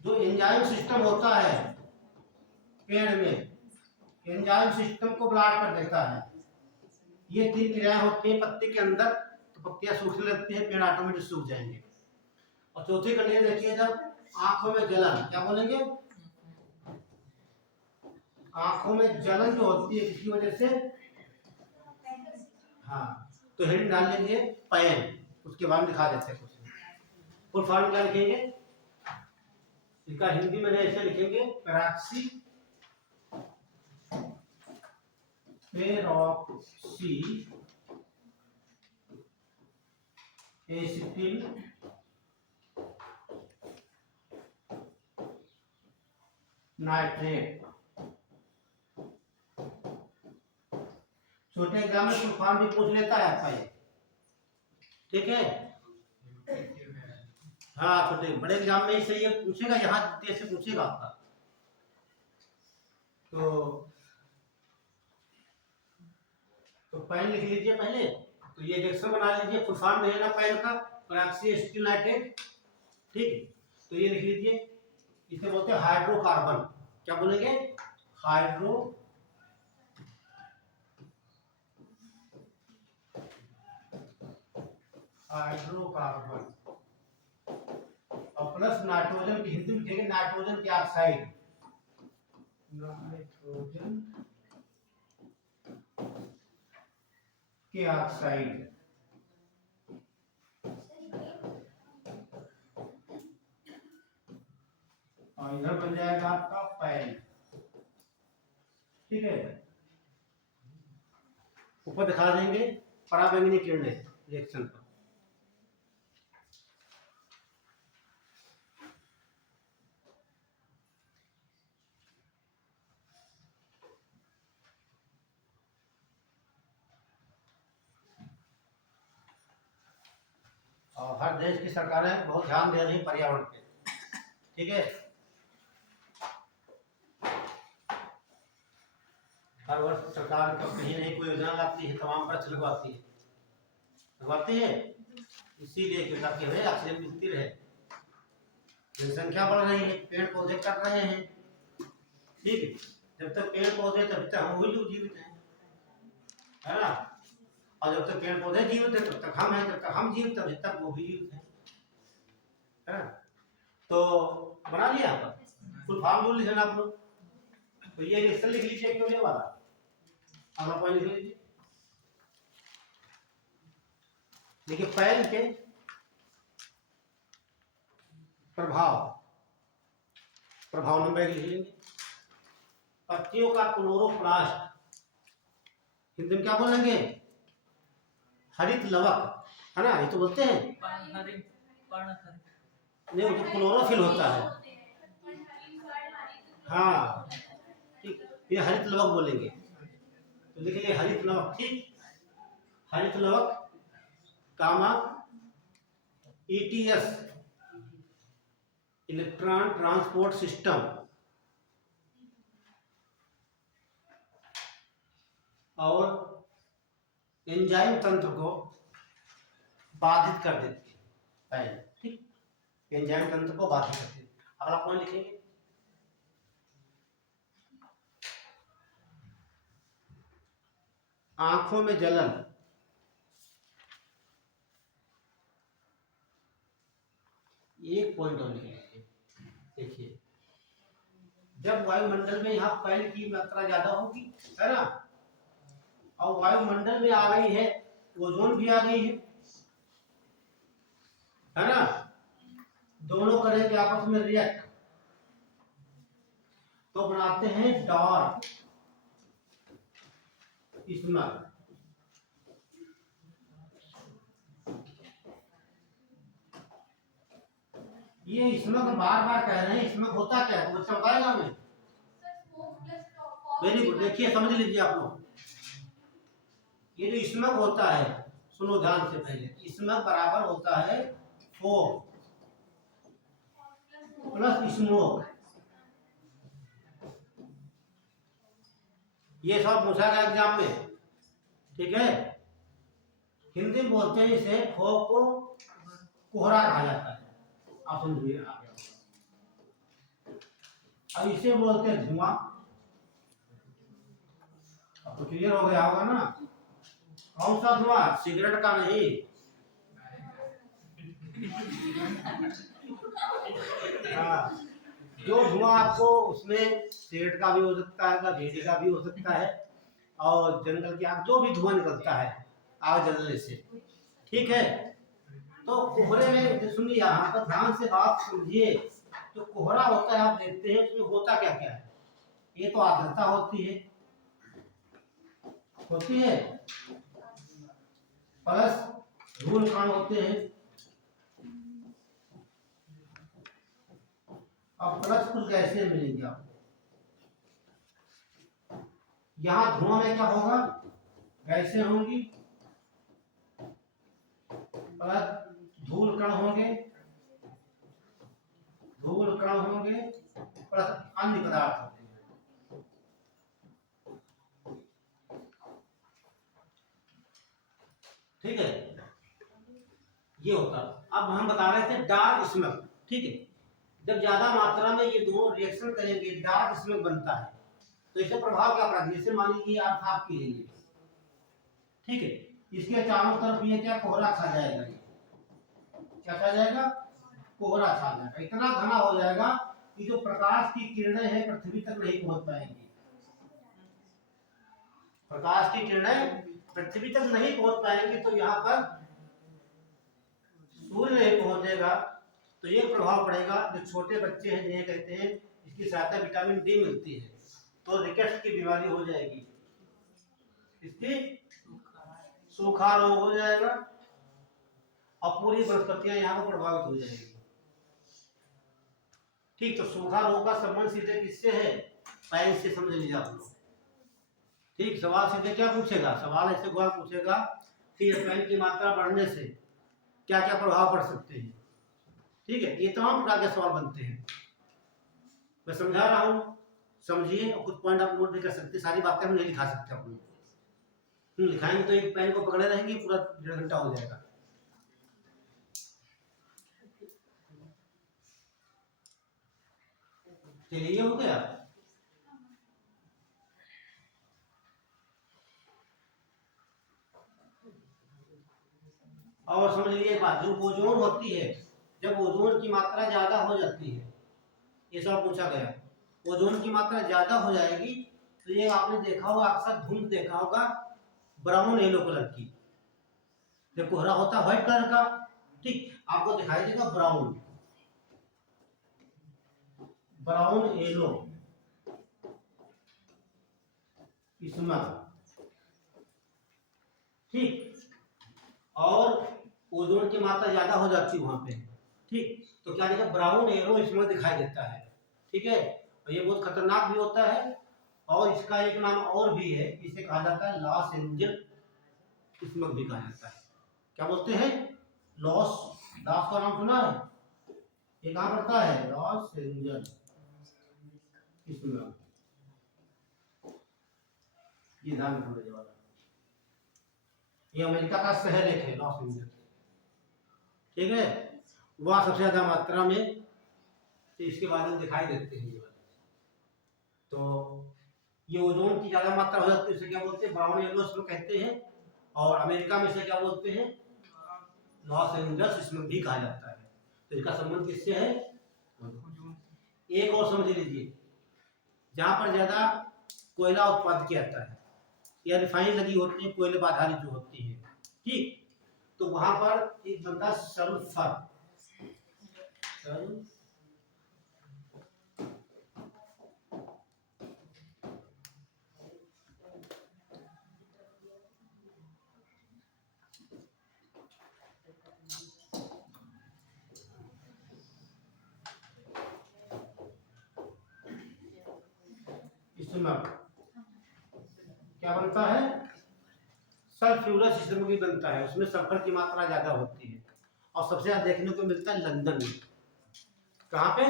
जो एंजाइम सिस्टम होता है पेड़ में, एंजाइम सिस्टम को ब्लॉक कर देता है। ये 3 क्रियाएं होती हैं पत्ती के अंदर, तो पत्तियां सूखने लगती है, पेड़ ऑटोमेटिक सूख जाएंगे। और चौथी कंडीशन देखिए, जब आंखों में जलन, क्या बोलेंगे, आंखों में जलन जो होती है किसी वजह से, हाँ, तो हेडिंग डाल लीजिए पैन, उसके बाद दिखा देते हैं कुछ। फुल फॉर्म क्या लिखेंगे, इसका हिंदी में ऐसे लिखेंगे, पैराक्सी एसिटिल नाइट्रेट। छोटे एग्जाम में फुल फॉर्म भी पूछ लेता है आपका ये, ठीक है, हाँ, छोटे बड़े एग्जाम में इसे ये पूछेगा, यहाँ से पूछेगा आपका। तो पैन लिख लीजिए पहले, तो ये रिएक्शन बना लीजिए, फुल फॉर्म नहीं लेना पैन का, पैराक्सी एसिटिल नाइट्रेट, ठीक, तो ये लिख लीजिए, इसे बोलते हैं हाइड्रोकार्बन। क्या बोलेंगे, हाइड्रोकार्बन। और प्लस नाइट्रोजन की हिंदी में लिखेंगे नाइट्रोजन के ऑक्साइड, नाइट्रोजन के ऑक्साइड। और इधर बन जाएगा आपका पैन, ठीक है, ऊपर दिखा देंगे पराबैंगनी किरणें रिएक्शन पर। और हर देश की सरकारें बहुत ध्यान दे रही है पर्यावरण पे, ठीक है, हर वर्ष सरकार का कहीं नहीं कोई योजना लाती है, तमाम वृक्ष लगवाती है, इसीलिए कि ताकि हमें ऑक्सीजन मिलती रहे। जनसंख्या बढ़ रही है, पेड़ पौधे कट रहे हैं, ठीक है, जब तक पेड़ पौधे तब तक हम वही लोग जीवित हैं, है ना, और जब तक पेड़ पौधे जीवित है तब तक हम हैं, जब तक हम जीवित तब तक वो भी जीवित है ना। तो बना लिया आपका फुल फॉर्म बोल लीजिए आप लोग, तो ये रिएक्शन लिख लीजिए क्यों नहीं वाला, अगला पॉइंट लिख लीजिए। देखिए पैन के प्रभाव नंबर 1 लिख लेंगे, पत्तियों का क्लोरोप्लास्ट, हिंदी में क्या बोलेंगे, हरित लवक, है ना, ये तो बोलते हैं, नहीं वो तो क्लोरोफिल होता है, हाँ, ठीक, ये हरित लवक बोलेंगे, तो लिख लिए हरित लवक, ठीक, हरित लवक कामा ईटीएस इलेक्ट्रॉन ट्रांसपोर्ट सिस्टम, और एंजाइम तंत्र को बाधित कर देती है, ठीक, एंजाइम तंत्र को बाधित करती है। अगला पॉइंट लिखेंगे, आंखों में जलन, एक पॉइंट और लिखेंगे, देखिए जब वायुमंडल में यहाँ पैन की मात्रा ज्यादा होगी, है ना, और वायुमंडल में आ गई है, ओजोन भी आ गई है, है ना, दोनों करेंगे आपस में रिएक्ट तो बनाते हैं डार्क स्मग। ये स्मग बार बार कह रहे हैं, स्मग होता क्या है तो बच्चा बताएगा हमें। Sir smoke plus fog. Very good, देखिए समझ लीजिए आप लोग, ये जो स्मग होता है, सुनो ध्यान से पहले, स्मग बराबर होता है फॉग प्लस स्मोक। ये सब पूछा गया एग्जाम में, ठीक है। हिंदी में बोलते हैं इसे, फॉग को कोहरा कहा जाता है, आप समझिए आ गया। अब इसे बोलते हैं धुआं। अब तो क्लियर हो गया होगा ना, कौन सा धुआं, सिगरेट का नहीं। हाँ, जो धुआं आपको उसमें सिगरेट का भी हो सकता है, बीड़ी का भी हो सकता है, और जंगल की आग, जो भी धुआं निकलता है आग जलने से, ठीक है। तो कोहरे में सुनिए, यहाँ पर ध्यान से बात समझिए, जो कोहरा होता है आप देखते हैं उसमें होता क्या क्या है। ये तो आर्द्रता होती है प्लस धूल कण होते हैं, अब प्लस कुछ गैसें मिलेंगी आपको। यहाँ धुआं में क्या होगा, गैसें होंगी प्लस धूल कण होंगे, प्लस अन्य पदार्थ होते हैं, ठीक है। ये होता है। अब हम बता रहे थे डार्क स्मग, ठीक है। जब ज्यादा मात्रा में ये दोनों रिएक्शन करेंगे डार्क स्मग बनता है, तो इससे प्रभाव क्या पड़ा, जैसे मान लीजिए आप आपकी लेंगे, ठीक है, इसके चारों तरफ ये क्या कोहरा छा जाएगा, ये क्या छा जाएगा, कोहरा छा जाएगा, इतना घना हो जाएगा कि जो प्रकाश की किरणें हैं पृथ्वी तक नहीं पहुंच पाएंगी, प्रकाश की किरणें पृथ्वी तक नहीं पहुंच पाएंगी, तो यहाँ पर सूर्य नहीं पहुंचेगा, तो ये प्रभाव पड़ेगा। जो छोटे बच्चे हैं जिन्हें कहते हैं, इसकी सहायता विटामिन डी मिलती है, तो रिकेट्स की बीमारी हो जाएगी, इसकी सूखा रोग हो जाएगा, और पूरी वनस्पतियां यहाँ पर प्रभावित हो जाएगी, ठीक। तो सूखा रोग का संबंध सीधे किससे है, पैन से, समझ लीजिए आप लोग, ठीक। सवाल सीधे क्या पूछेगा, सवाल ऐसे गुआ पूछेगा कि पैन की मात्रा बढ़ने से क्या क्या प्रभाव पड़ सकते हैं, ठीक है। ये तमाम प्रकार के सवाल बनते हैं, मैं समझा रहा हूँ, समझिए, और कुछ पॉइंट आप नोट भी कर सकते हैं, सारी बातें हम नहीं लिखा सकते अपने, लिखाएंगे तो एक पेन को पकड़े रहेंगे पूरा 1.5 घंटा हो जाएगा। चलिए ये हो गया। और समझ लीजिए एक बात, जो ओजोन होती है, जब ओजोन की मात्रा ज्यादा हो जाती है, ये सब पूछा गया, ओजोन की मात्रा ज्यादा हो जाएगी तो ये आपने देखा होगा, अक्सर धुंध देखा होगा ब्राउन येलो कलर की, जब कोहरा होता है व्हाइट कलर का, ठीक, आपको दिखाई देगा ब्राउन येलो स्मग, ठीक। और ओजोन की मात्रा ज्यादा हो जाती है वहां पे, ठीक, तो क्या देखा, ब्राउन येलो स्मग दिखाई देता है, ठीक है। और ये बहुत खतरनाक भी होता है, और इसका एक नाम और भी है, इसे कहा जाता है लॉस एंजल स्मग भी कहा जाता है। क्या बोलते हैं, लॉस का नाम सुना है, ये कहाँ पड़ता है, लॉस एंजल स्मग, ये ध्यान रखने वाला, ये अमेरिका का शहर एक है लॉस एंजल, ठीक है। वह सबसे ज्यादा मात्रा में इसके बादल दिखाई देते हैं, तो ये ओजोन की ज्यादा मात्रा हो जाती है, इसे क्या बोलते हैं, ब्राउन येलो स्मग कहते हैं, और अमेरिका में इसे क्या बोलते हैं, लॉस एंजल्स स्मग भी कहा जाता है। तो इसका संबंध किससे है, एक और समझ लीजिए, जहां पर ज्यादा कोयला उत्पादन किया जाता है या रिफाइन लगी होती है, कोयले पर आधारित जो होती है, ठीक, तो वहां पर एक बनता है सल्फर, सल स्टमक क्या बनता है? सल्फ्यूरस स्टमक बनता है, उसमें सल्फर की मात्रा ज्यादा होती है और सबसे ज्यादा देखने को मिलता है लंदन में। कहाँ पे?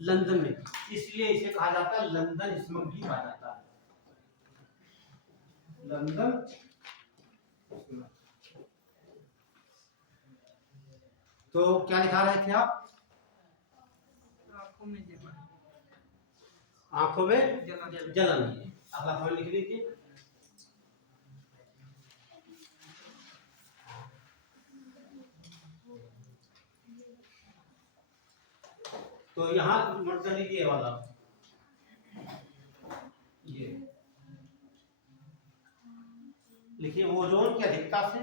लंदन में। इसलिए इसे कहा जाता है लंदन स्मग भी कहा जाता है, लंदन स्मग। तो क्या लिखा रहे थे आप? आँखों में जलन। आंखों में जलन। अगला पॉइंट लिख लीजिए। तो यहाँ नोट कर लीजिए वाला, ये लिखिए ओजोन की अधिकता से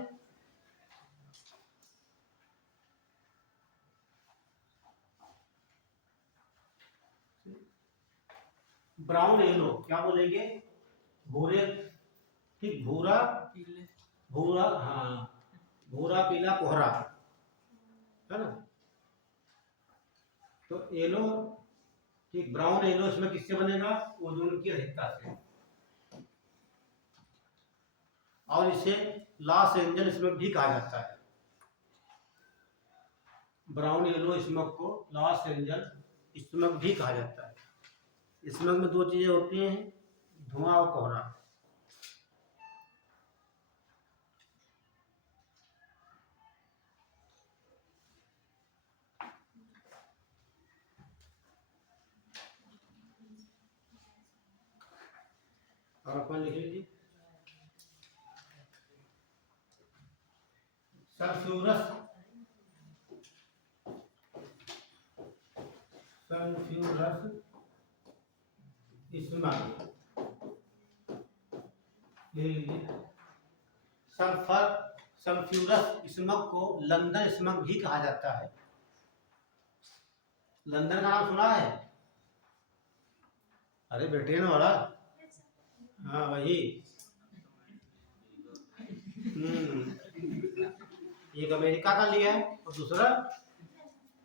ब्राउन येलो, क्या बोलेंगे? भूरे, ठीक, भूरा पीले। भूरा, हाँ, भूरा पीला कोहरा, है ना? तो येलो, ठीक, ब्राउन येलो इसमें किससे बनेगा? ओजोन की अधिकता से। और इसे लॉस एंजल्स स्मग भी कहा जाता है। ब्राउन येलो स्मग को लॉस एंजल्स स्मग भी कहा जाता है। स्मग में दो चीजें होती हैं, धुआं और कोहरा। और अपन लिख लीजिए sulphurous smug, sulphur sulphurous smug को लंदन स्मग भी कहा जाता है। लंदन का नाम सुना है? अरे ब्रिटेन वाला, हाँ वही। एक अमेरिका का लिया है और दूसरा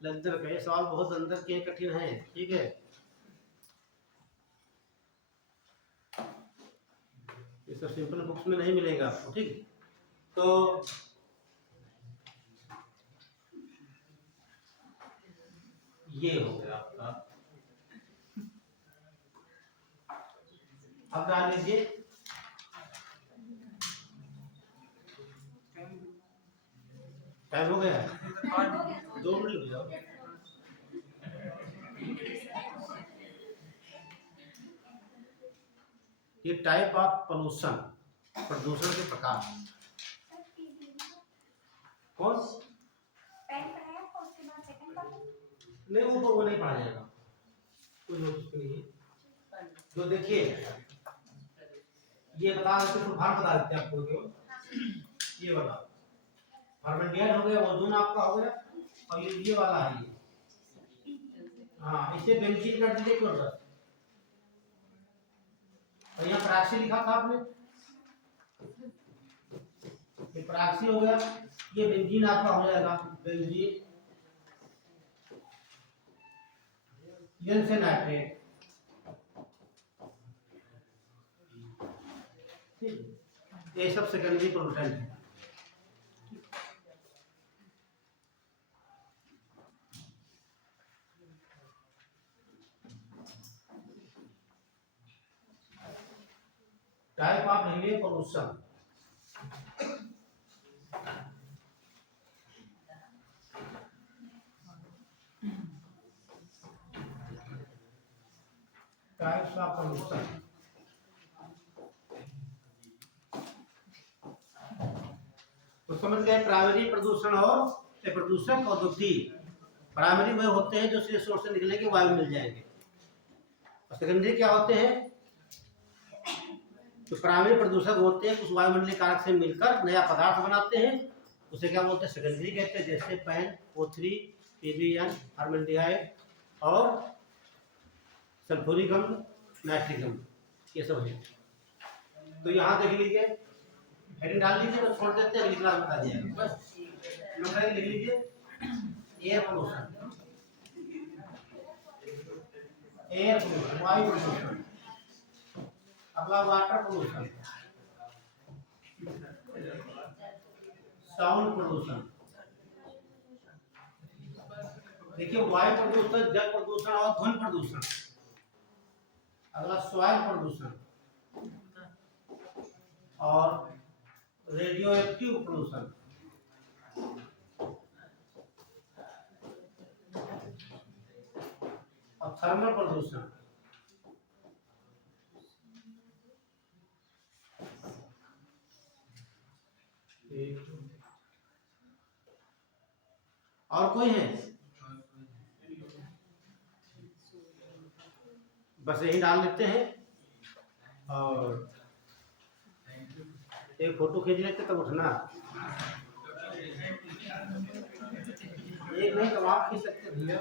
लंदन का। ये सवाल बहुत अंदर के कठिन है, ठीक है? ये सब सिंपल बुक्स में नहीं मिलेगा आपको, ठीक? तो ये हो गया आपका। अब डाल लीजिए टाइम हो गया है, 2 मिनट रुक जाओ। ये टाइप ऑफ पोल्यूशन, प्रदूषण के प्रकार। कौन? नहीं, वो नहीं पढ़ा जाएगा, कोई नोटिस नहीं है। जो देखिए ये बता देते, भाग बता देते आपको। जो ये वाला फॉर्मेल्डिहाइड हो गया, ओजोन आपका हो गया, और ये वाला है ये, हाँ, इसे बेंजीन कर दीजिए क्लोरस। और यहाँ प्राक्सी लिखा था आपने, ये प्राक्सी हो गया, ये बेंजीन आपका हो जाएगा, बेंजीन से नाइट्रेट। ये सब सेकेंडरी पोल्यूटेंट है। Type of heavy pollution, types of pollution. तो समझ गए, प्राइमरी प्रदूषण और प्रदूषक और द्वितीय। प्राइमरी वे होते हैं जो सीधे सोर्स से निकलने के वायु मिल जाएंगे, और सेकेंडरी क्या होते हैं? तो प्राइमरी प्रदूषक होते हैं कुछ वायुमंडलीय कारक से मिलकर नया पदार्थ बनाते हैं, उसे क्या बोलते हैं? सेकेंडरी कहते हैं। जैसे पैन, O3, PBN फॉर्मल्डिहाइड और सल्फ्यूरिक अम्ल, नाइट्रिक अम्ल, ये सब है। तो यहाँ देख लीजिए, हेडिंग डाल लीजिए तो छोड़ देते हैं, अगली क्लास बता दिया बस। नंबर लिख लीजिए, एयर पोल्यूशन, एयर पोल्यूशन, वायु प्रदूषण। अगला वाटर पोल्यूशन, साउंड प्रदूषण। देखिए वायु प्रदूषण, जल प्रदूषण और ध्वनि प्रदूषण। अगला सॉइल प्रदूषण और रेडियो एक्टिव प्रदूषण। और थर्मल प्रदूषण। और कोई है? बस यही डाल लेते हैं और एक फोटो खींच लेते तब उठना। एक नहीं तो आप खींच सकते भैया।